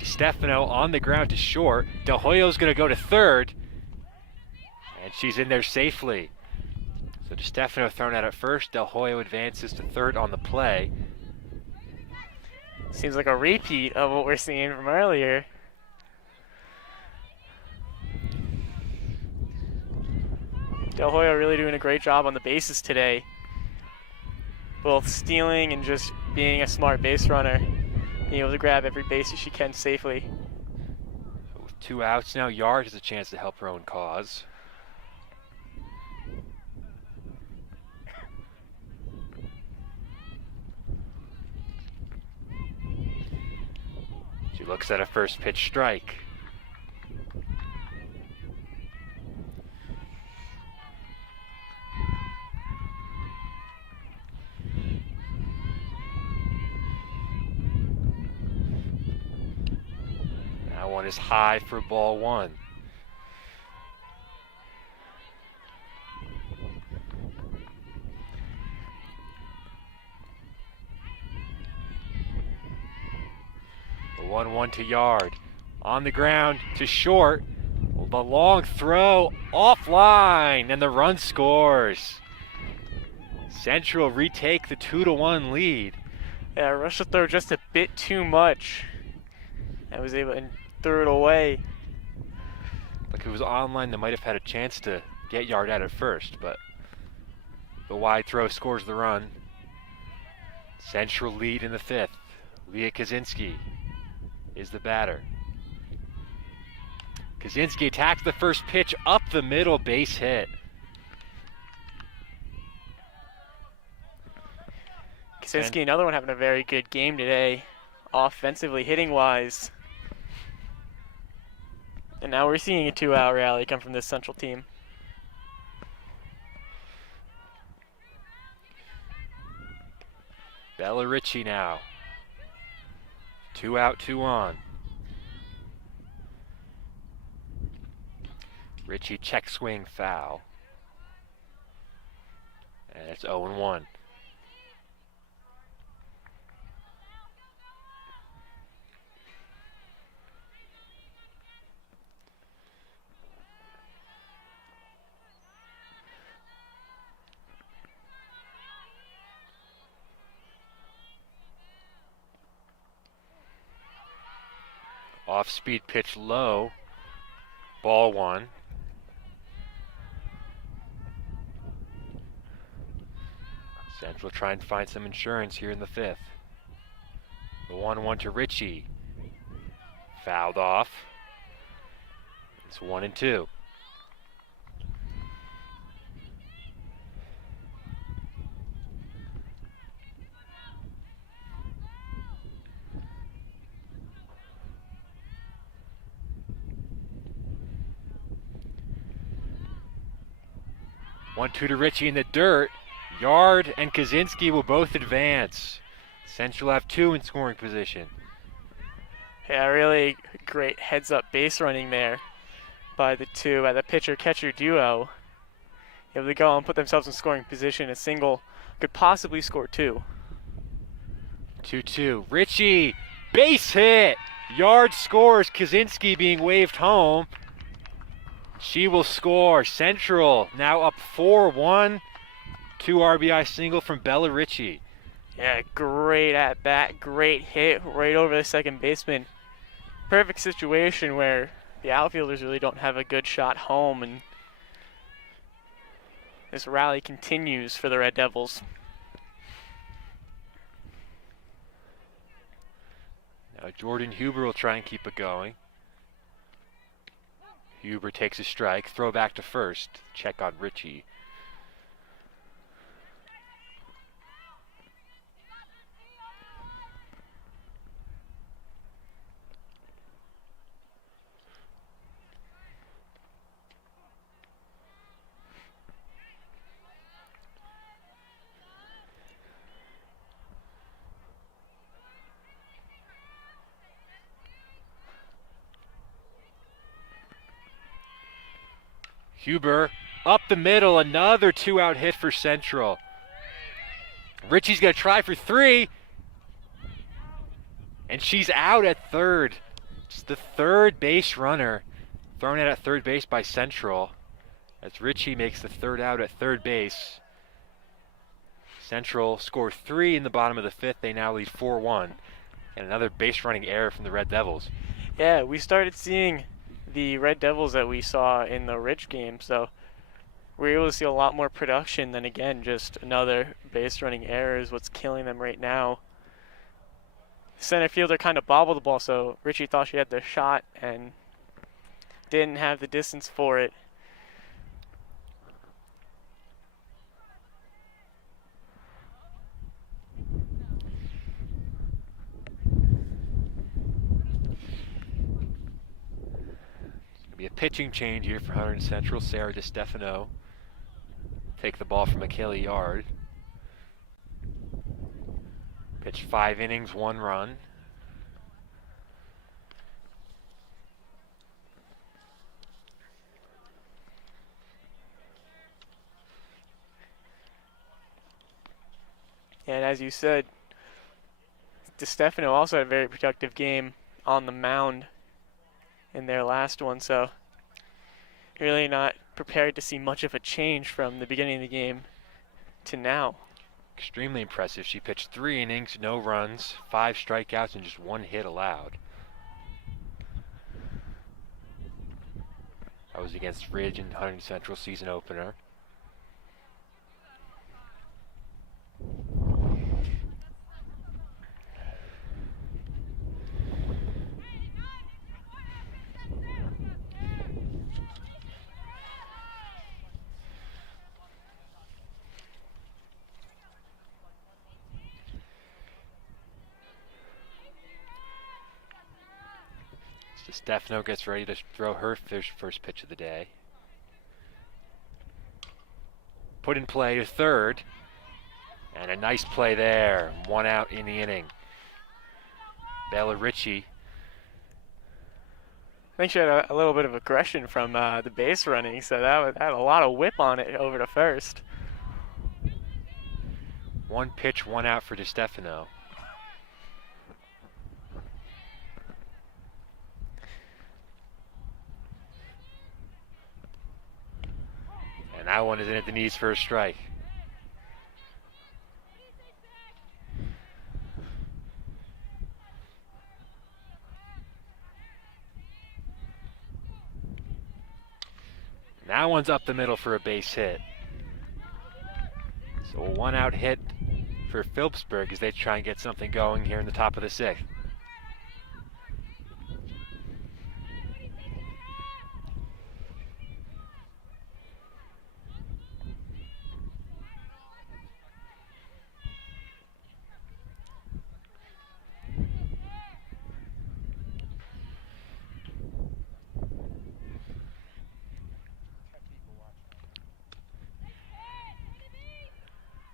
DeStefano on the ground to short. De Hoyo's going to go to third. And she's in there safely. So DeStefano thrown out at first. Del Hoyo advances to third on the play. Seems like a repeat of what we're seeing from earlier. Del Hoyo really doing a great job on the bases today. Both stealing and just being a smart base runner. Being able to grab every base that she can safely. With 2 outs now, Yard has a chance to help her own cause. She looks at a first pitch strike. That one is high for ball 1. The 1-1 to Yard. On the ground to short. The long throw offline, and the run scores. Central retake the 2-1 lead. Yeah, rushed the throw just a bit too much. I was able to throw it away. Like if it was online, they might have had a chance to get Yard out at first, but the wide throw scores the run. Central lead in the 5th. Leah Kaczynski is the batter. Kaczynski attacks the first pitch up the middle, base hit. Kaczynski, another one having a very good game today, offensively, hitting-wise. And now we're seeing a 2-out rally come from this Central team. Bella Ritchie now. 2 out, 2 on. Ritchie check swing foul. And it's 0-1. Off-speed pitch low. Ball 1. Central trying to find some insurance here in the 5th. The 1-1 to Ritchie. Fouled off. It's 1-2. One-two to Ritchie in the dirt. Yard and Kaczynski will both advance. Central have 2 in scoring position. Yeah, really great heads-up base running there by the pitcher-catcher duo. Able to go and put themselves in scoring position. A single could possibly score 2. 2-2. Ritchie, base hit. Yard scores. Kaczynski being waved home. She will score. Central now up 4-1. 2 RBI single from Bella Ritchie. Yeah, great at bat, great hit right over the second baseman. Perfect situation where the outfielders really don't have a good shot home, and this rally continues for the Red Devils. Now Jordan Huber will try and keep it going. Huber takes a strike, throw back to first, check on Ritchie. Huber up the middle, another 2-out hit for Central. Ritchie's gonna try for 3. And she's out at third. It's the third base runner thrown out at third base by Central. As Ritchie makes the 3rd out at third base. Central score 3 in the bottom of the 5th. They now lead 4-1. And another base running error from the Red Devils. Yeah, we started seeing the Red Devils that we saw in the Ridge game, so we're able to see a lot more production than, again, just another base running error is what's killing them right now. Center fielder kind of bobbled the ball, so Ritchie thought she had the shot and didn't have the distance for it. Be a pitching change here for Hunterdon Central. Sarah DiStefano take the ball from Michaela Yard. Pitched 5 innings, 1 run. And as you said, DiStefano also had a very productive game on the mound in their last one, so really not prepared to see much of a change from the beginning of the game to now. Extremely impressive. She pitched 3 innings, no runs, 5 strikeouts, and just 1 hit allowed. That was against Ridge and Hunterdon Central season opener. Stefano gets ready to throw her first pitch of the day. Put in play to third. And a nice play there. 1 out in the inning. Bella Ritchie. I think she had a little bit of aggression from the base running, so that had a lot of whip on it over to first. 1 pitch, 1 out for DeStefano. And that one is in at the knees for a strike. That one's up the middle for a base hit. So a 1 out hit for Phillipsburg as they try and get something going here in the top of the 6th.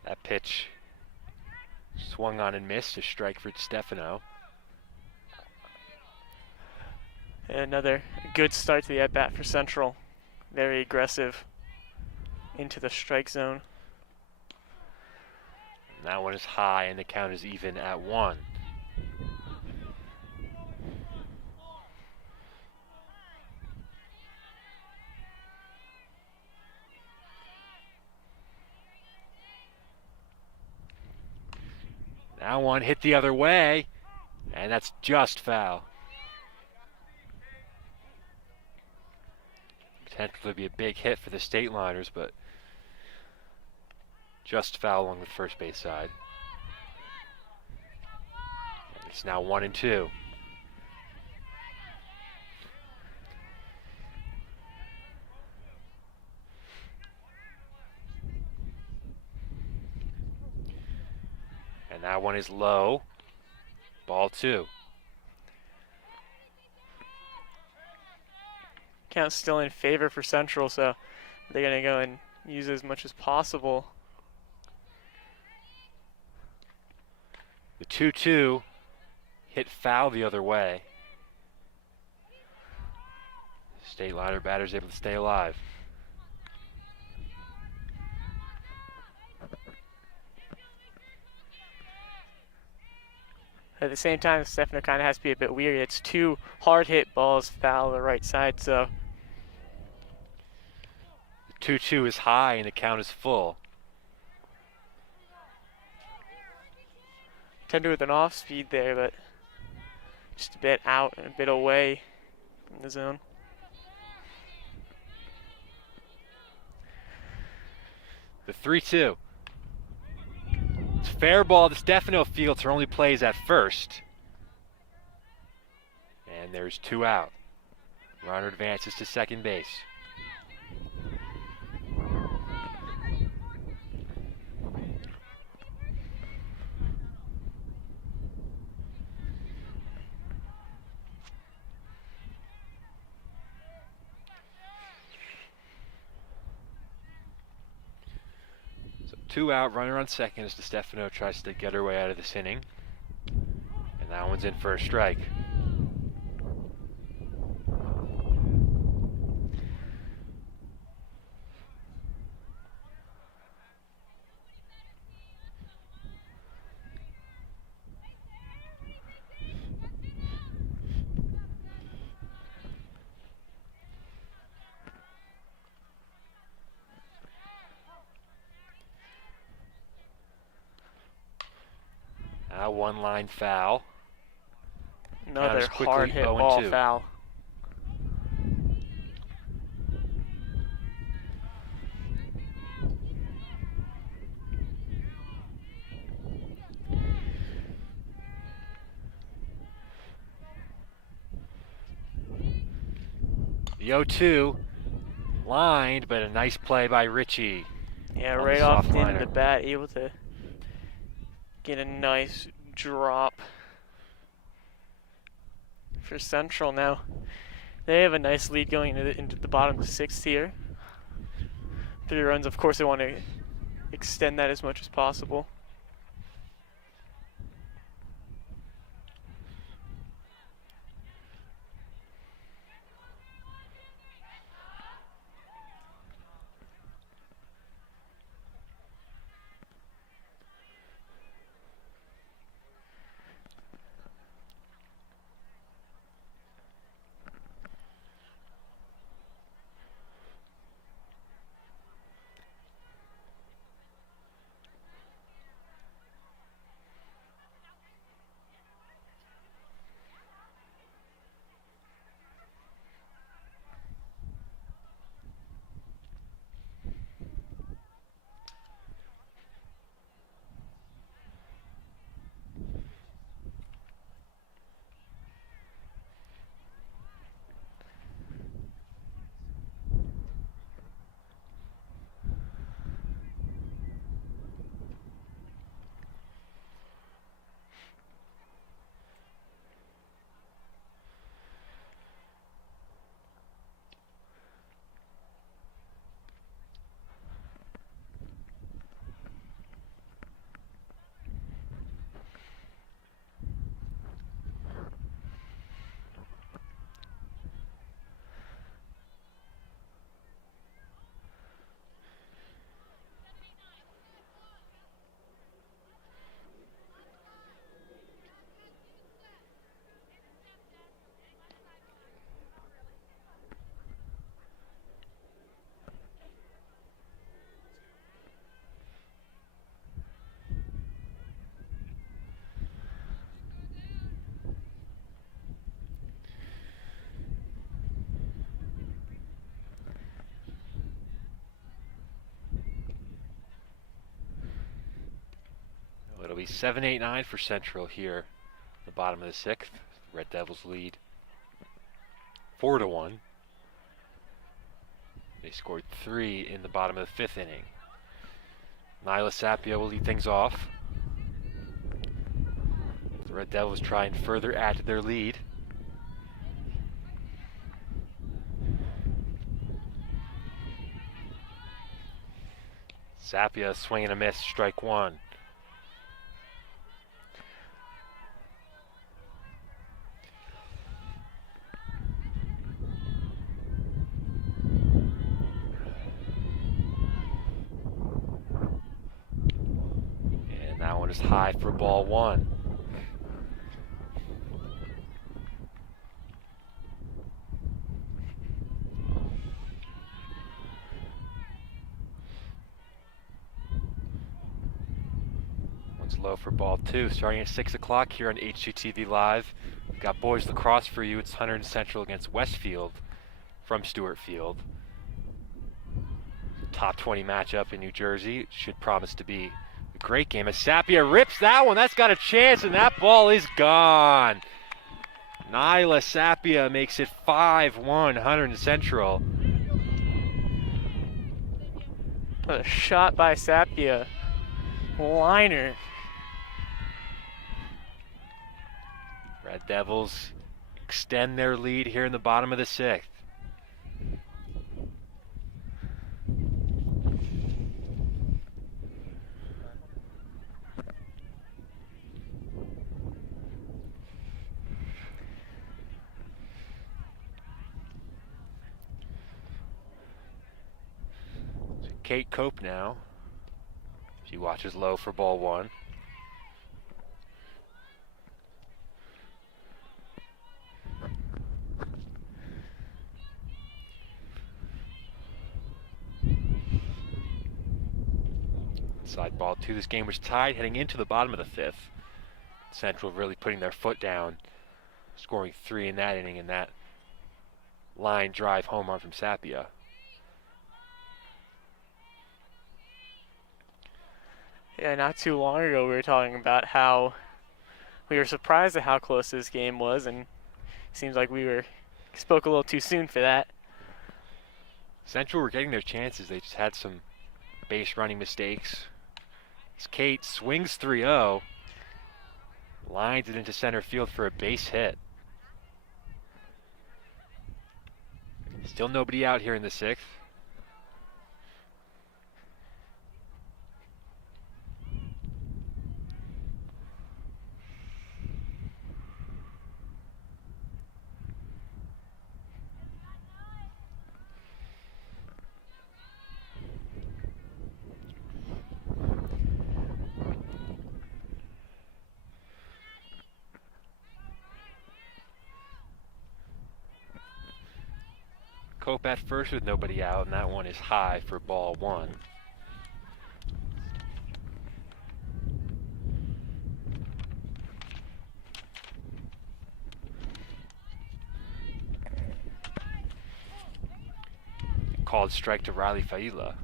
That pitch swung on and missed, a strike for Stefano. And another good start to the at-bat for Central. Very aggressive into the strike zone. And that one is high and the count is even at 1. That one hit the other way, and that's just foul. Potentially be a big hit for the State Liners, but just foul along the first base side. And it's now 1-2. And that one is low. Ball 2. Count's still in favor for Central, so they're going to go and use as much as possible. The 2-2 hit foul the other way. State Liner batter's able to stay alive. At the same time, Stefano kind of has to be a bit weary. It's 2 hard hit balls foul the right side, so. The 2-2 is high and the count is full. Tend to with an off speed there, but just a bit out and a bit away from the zone. The 3-2. It's fair ball to Stefano fields her only plays at first. And there's 2 out. Runner advances to second base. So 2 out, runner on second as DeStefano tries to get her way out of this inning. And that one's in for a strike. One line foul. Another hard hit ball 0-2. foul. The 0-2 lined, but a nice play by Ritchie. Yeah, on right the off soft the end of liner. the bat, able to get a nice drop for Central now. They have a nice lead going into the bottom of the 6th here. 3 runs, of course they want to extend that as much as possible. It'll be 7-8-9 for Central here, the bottom of the 6th. Red Devils lead 4-1. They scored 3 in the bottom of the 5th inning. Nyla Sapia will lead things off. The Red Devils try and further add to their lead. Sapia swing and a miss, strike 1. Is high for ball 1. One's low for ball 2. Starting at 6 o'clock here on HGTV Live. We've got boys lacrosse for you. It's Hunterdon Central against Westfield from Stewart Field. Top 20 matchup in New Jersey. It should promise to be great game as Sapia rips that one. That's got a chance, and that ball is gone. Nyla Sapia makes it 5-1 Hunterdon Central. A shot by Sapia. Liner. Red Devils extend their lead here in the bottom of the 6th. Kate Cope now. She watches low for ball 1. Side ball 2. This game was tied heading into the bottom of the 5th. Central really putting their foot down, scoring 3 in that inning, and that line drive home run from Sapia. Yeah, not too long ago we were talking about how we were surprised at how close this game was, and it seems like we spoke a little too soon for that. Central were getting their chances. They just had some base running mistakes. As Kate swings 3-0, lines it into center field for a base hit. Still nobody out here in the 6th. Cope at first with nobody out, and that one is high for ball 1. Called strike to Riley Faila.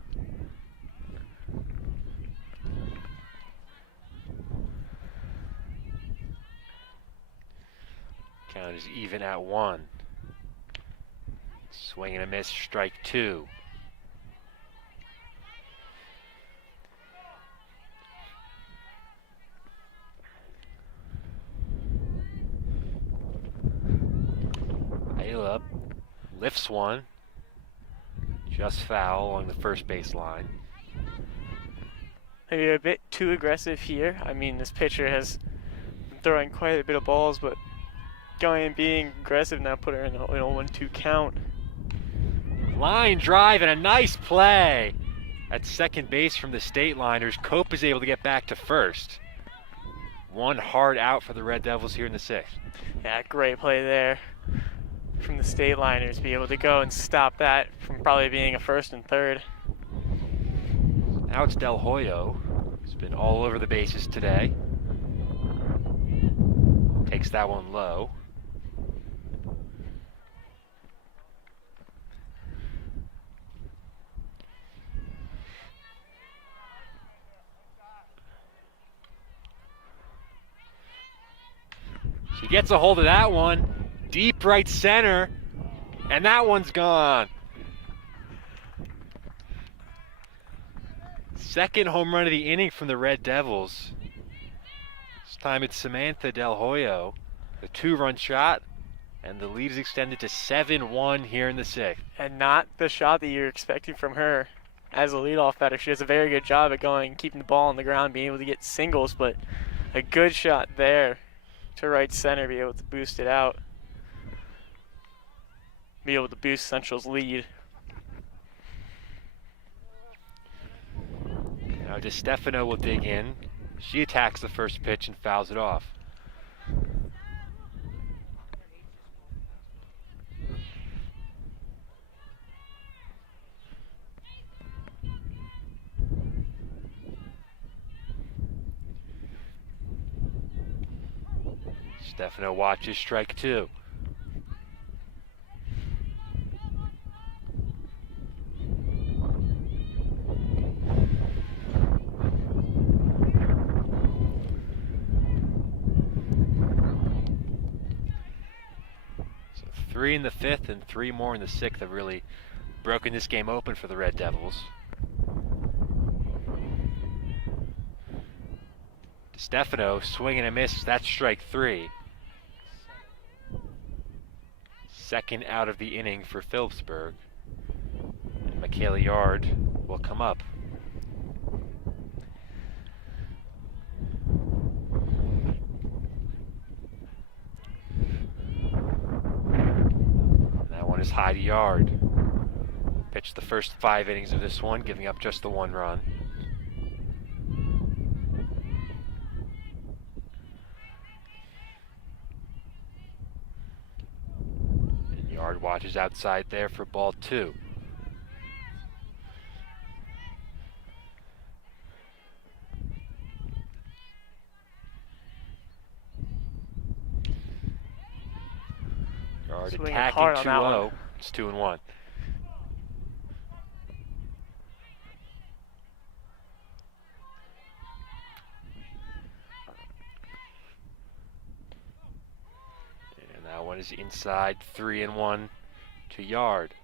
Count is even at 1. Swing and a miss, strike 2. Ayla lifts one, just foul along the first base line. Maybe a bit too aggressive here. I mean, this pitcher has been throwing quite a bit of balls, but going and being aggressive now put her in a 1-2 count. Line drive and a nice play at second base from the State Liners. Cope is able to get back to first. One hard out for the Red Devils here in the 6th. Yeah, great play there from the State Liners. Be able to go and stop that from probably being a first and third. Now it's Del Hoyo, who's been all over the bases today. Takes that one low. She gets a hold of that one, deep right center, and that one's gone. Second home run of the inning from the Red Devils. This time it's Samantha Del Hoyo, the 2-run shot, and the lead is extended to 7-1 here in the 6th. And not the shot that you're expecting from her as a leadoff batter. She does a very good job at going, keeping the ball on the ground, being able to get singles, but a good shot there to right center, be able to boost it out, be able to boost Central's lead. Now DeStefano will dig in. She attacks the first pitch and fouls it off. Stefano watches strike 2. So 3 in the 5th and 3 more in the 6th have really broken this game open for the Red Devils. Stefano swing and a miss, that's strike 3. Second out of the inning for Phillipsburg. And Michaela Yard will come up. That one is high to Yard. Pitched the first 5 innings of this one, giving up just the 1 run. Yard watches outside there for ball 2. Yard Swinging attacking hard on that 2-0. one. It's 2-1. That one is inside, 3-1 to Yard.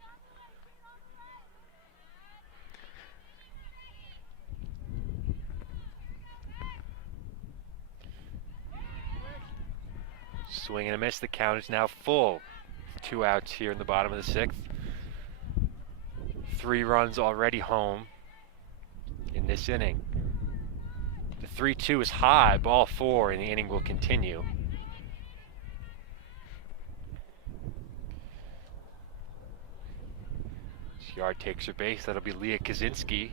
Swing and a miss, the count is now full. 2 outs here in the bottom of the 6th. 3 runs already home in this inning. The 3-2 is high, ball 4, and the inning will continue. Yard takes her base. That'll be Leah Kaczynski,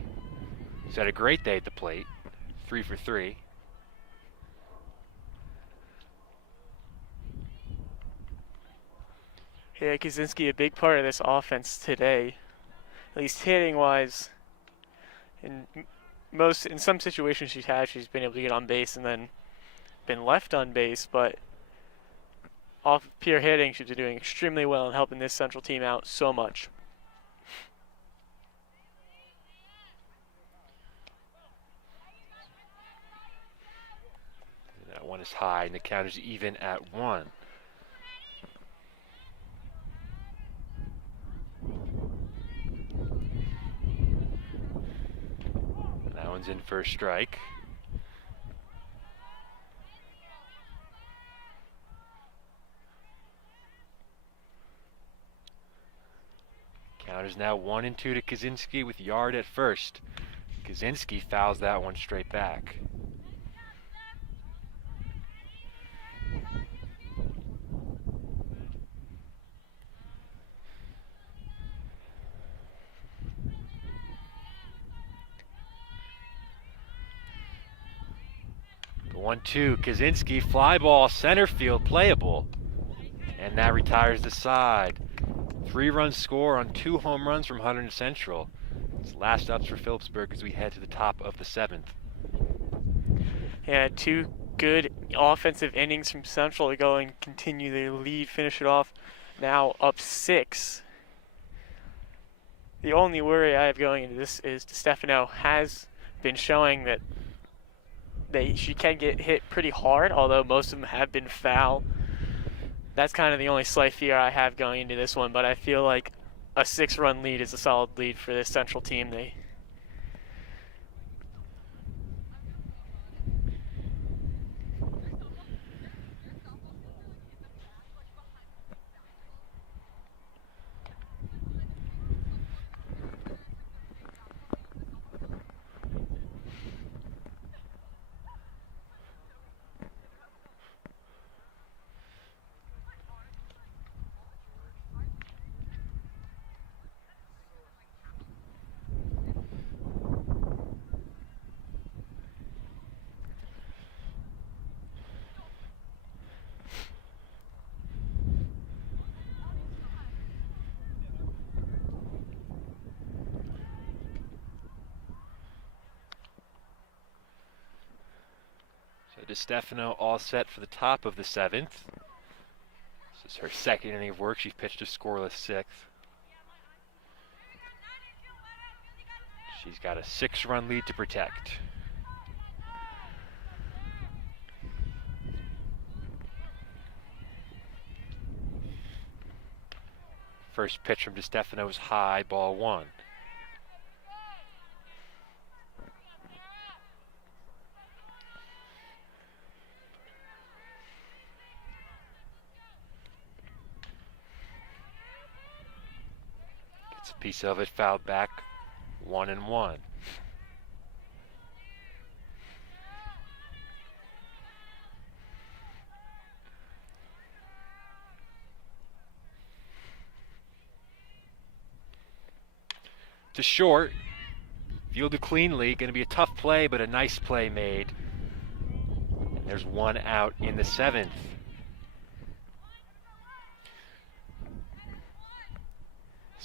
who's had a great day at the plate. 3 for 3. Yeah, Kaczynski a big part of this offense today, at least hitting wise. In some situations she's been able to get on base and then been left on base, but off pure hitting she's been doing extremely well and helping this Central team out so much. That one is high, and the count is even at 1. That one's in for a strike. Count is now 1-2 to Kaczynski with Yard at first. Kaczynski fouls that one straight back. The 1-2, Kaczynski, fly ball, center field, playable. And that retires the side. 3-run score on 2 home runs from Hunterdon Central. It's last ups for Phillipsburg as we head to the top of the 7th. Yeah, 2 good offensive innings from Central to go and continue their lead, finish it off now up 6. The only worry I have going into this is DeStefano has been showing that she can get hit pretty hard, although most of them have been foul. That's kind of the only slight fear I have going into this one, but I feel like a 6-run lead is a solid lead for this Central team. DeStefano all set for the top of the 7th. This is her 2nd inning of work. She's pitched a scoreless 6th. She's got a 6-run lead to protect. First pitch from DeStefano is high, ball 1. Piece of it fouled back, 1-1. To short, fielded cleanly, going to be a tough play, but a nice play made. And there's 1 out in the 7th.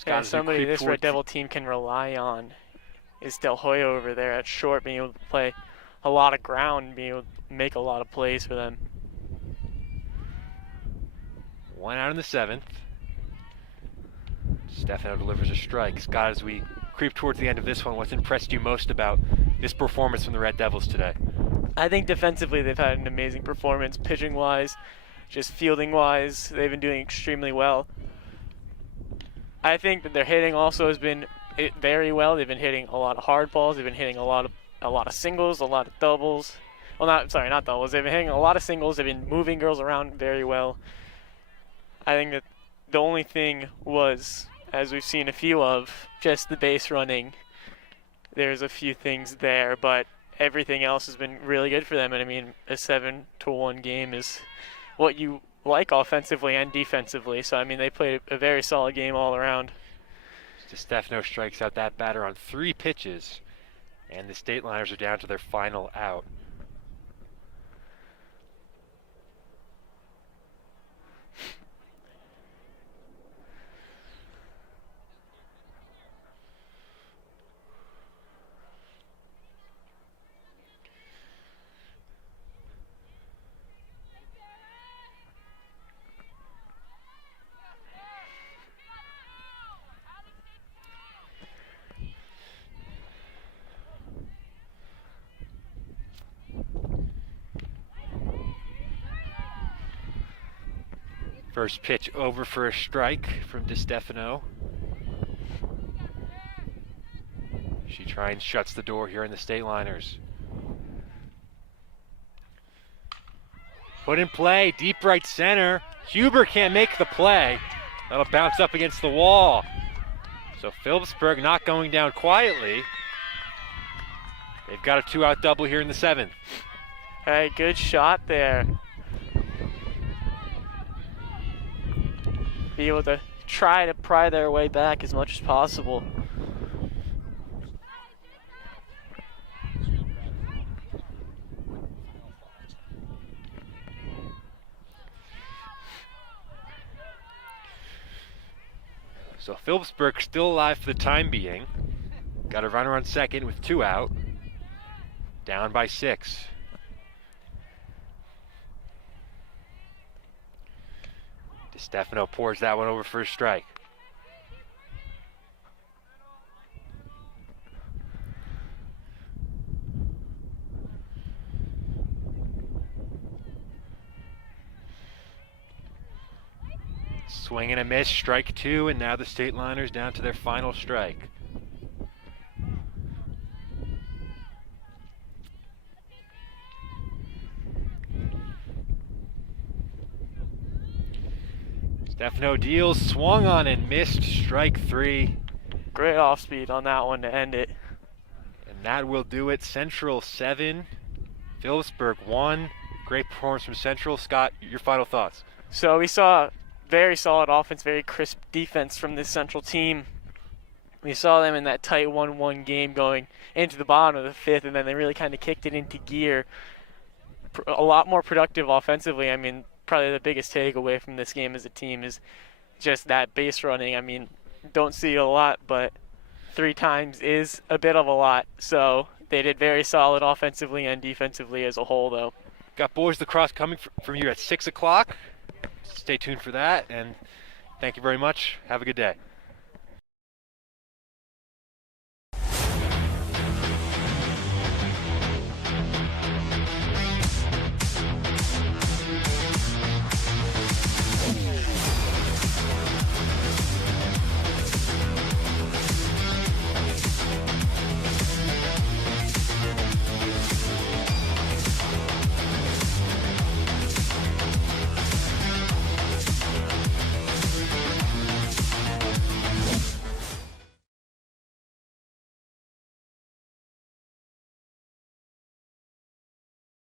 Yeah, somebody this Red Devil team can rely on is Del Hoyo over there at short, being able to play a lot of ground, being able to make a lot of plays for them. 1 out in the 7th. Stefano delivers a strike. Scott, as we creep towards the end of this one, what's impressed you most about this performance from the Red Devils today? I think defensively they've had an amazing performance, pitching-wise, just fielding-wise. They've been doing extremely well. I think that their hitting also has been very well. They've been hitting a lot of hard balls. They've been hitting a lot of singles, a lot of doubles. Well, not doubles. They've been hitting a lot of singles. They've been moving girls around very well. I think that the only thing was as we've seen a few of, just the base running. There's a few things there, but everything else has been really good for them. And I mean, a 7-1 game is what you like offensively and defensively. So I mean, they played a very solid game all around. DiStefano strikes out that batter on 3 pitches, and the State Liners are down to their final out. First pitch over for a strike from DiStefano. She tries and shuts the door here in the State Liners. Put in play, deep right center. Huber can't make the play. That'll bounce up against the wall. So Phillipsburg not going down quietly. They've got a 2-out double here in the 7th. Hey, good shot there. Be able to try to pry their way back as much as possible. So Phillipsburg still alive for the time being. Got a runner on second with 2 out. Down by 6. DiStefano pours that one over for a strike. Swing and a miss, strike 2, and now the State Liners down to their final strike. Stefano deals, swung on and missed, strike 3. Great off speed on that one to end it. And that will do it. Central 7, Phillipsburg 1. Great performance from Central. Scott, your final thoughts? So we saw very solid offense, very crisp defense from this Central team. We saw them in that tight 1-1 game going into the bottom of the 5th, and then they really kind of kicked it into gear. A lot more productive offensively. I mean, probably the biggest takeaway from this game as a team is just that base running. I mean, don't see a lot, but 3 times is a bit of a lot. So they did very solid offensively and defensively as a whole, though. Got Boys Lacrosse coming from you at 6 o'clock. Stay tuned for that, and thank you very much. Have a good day.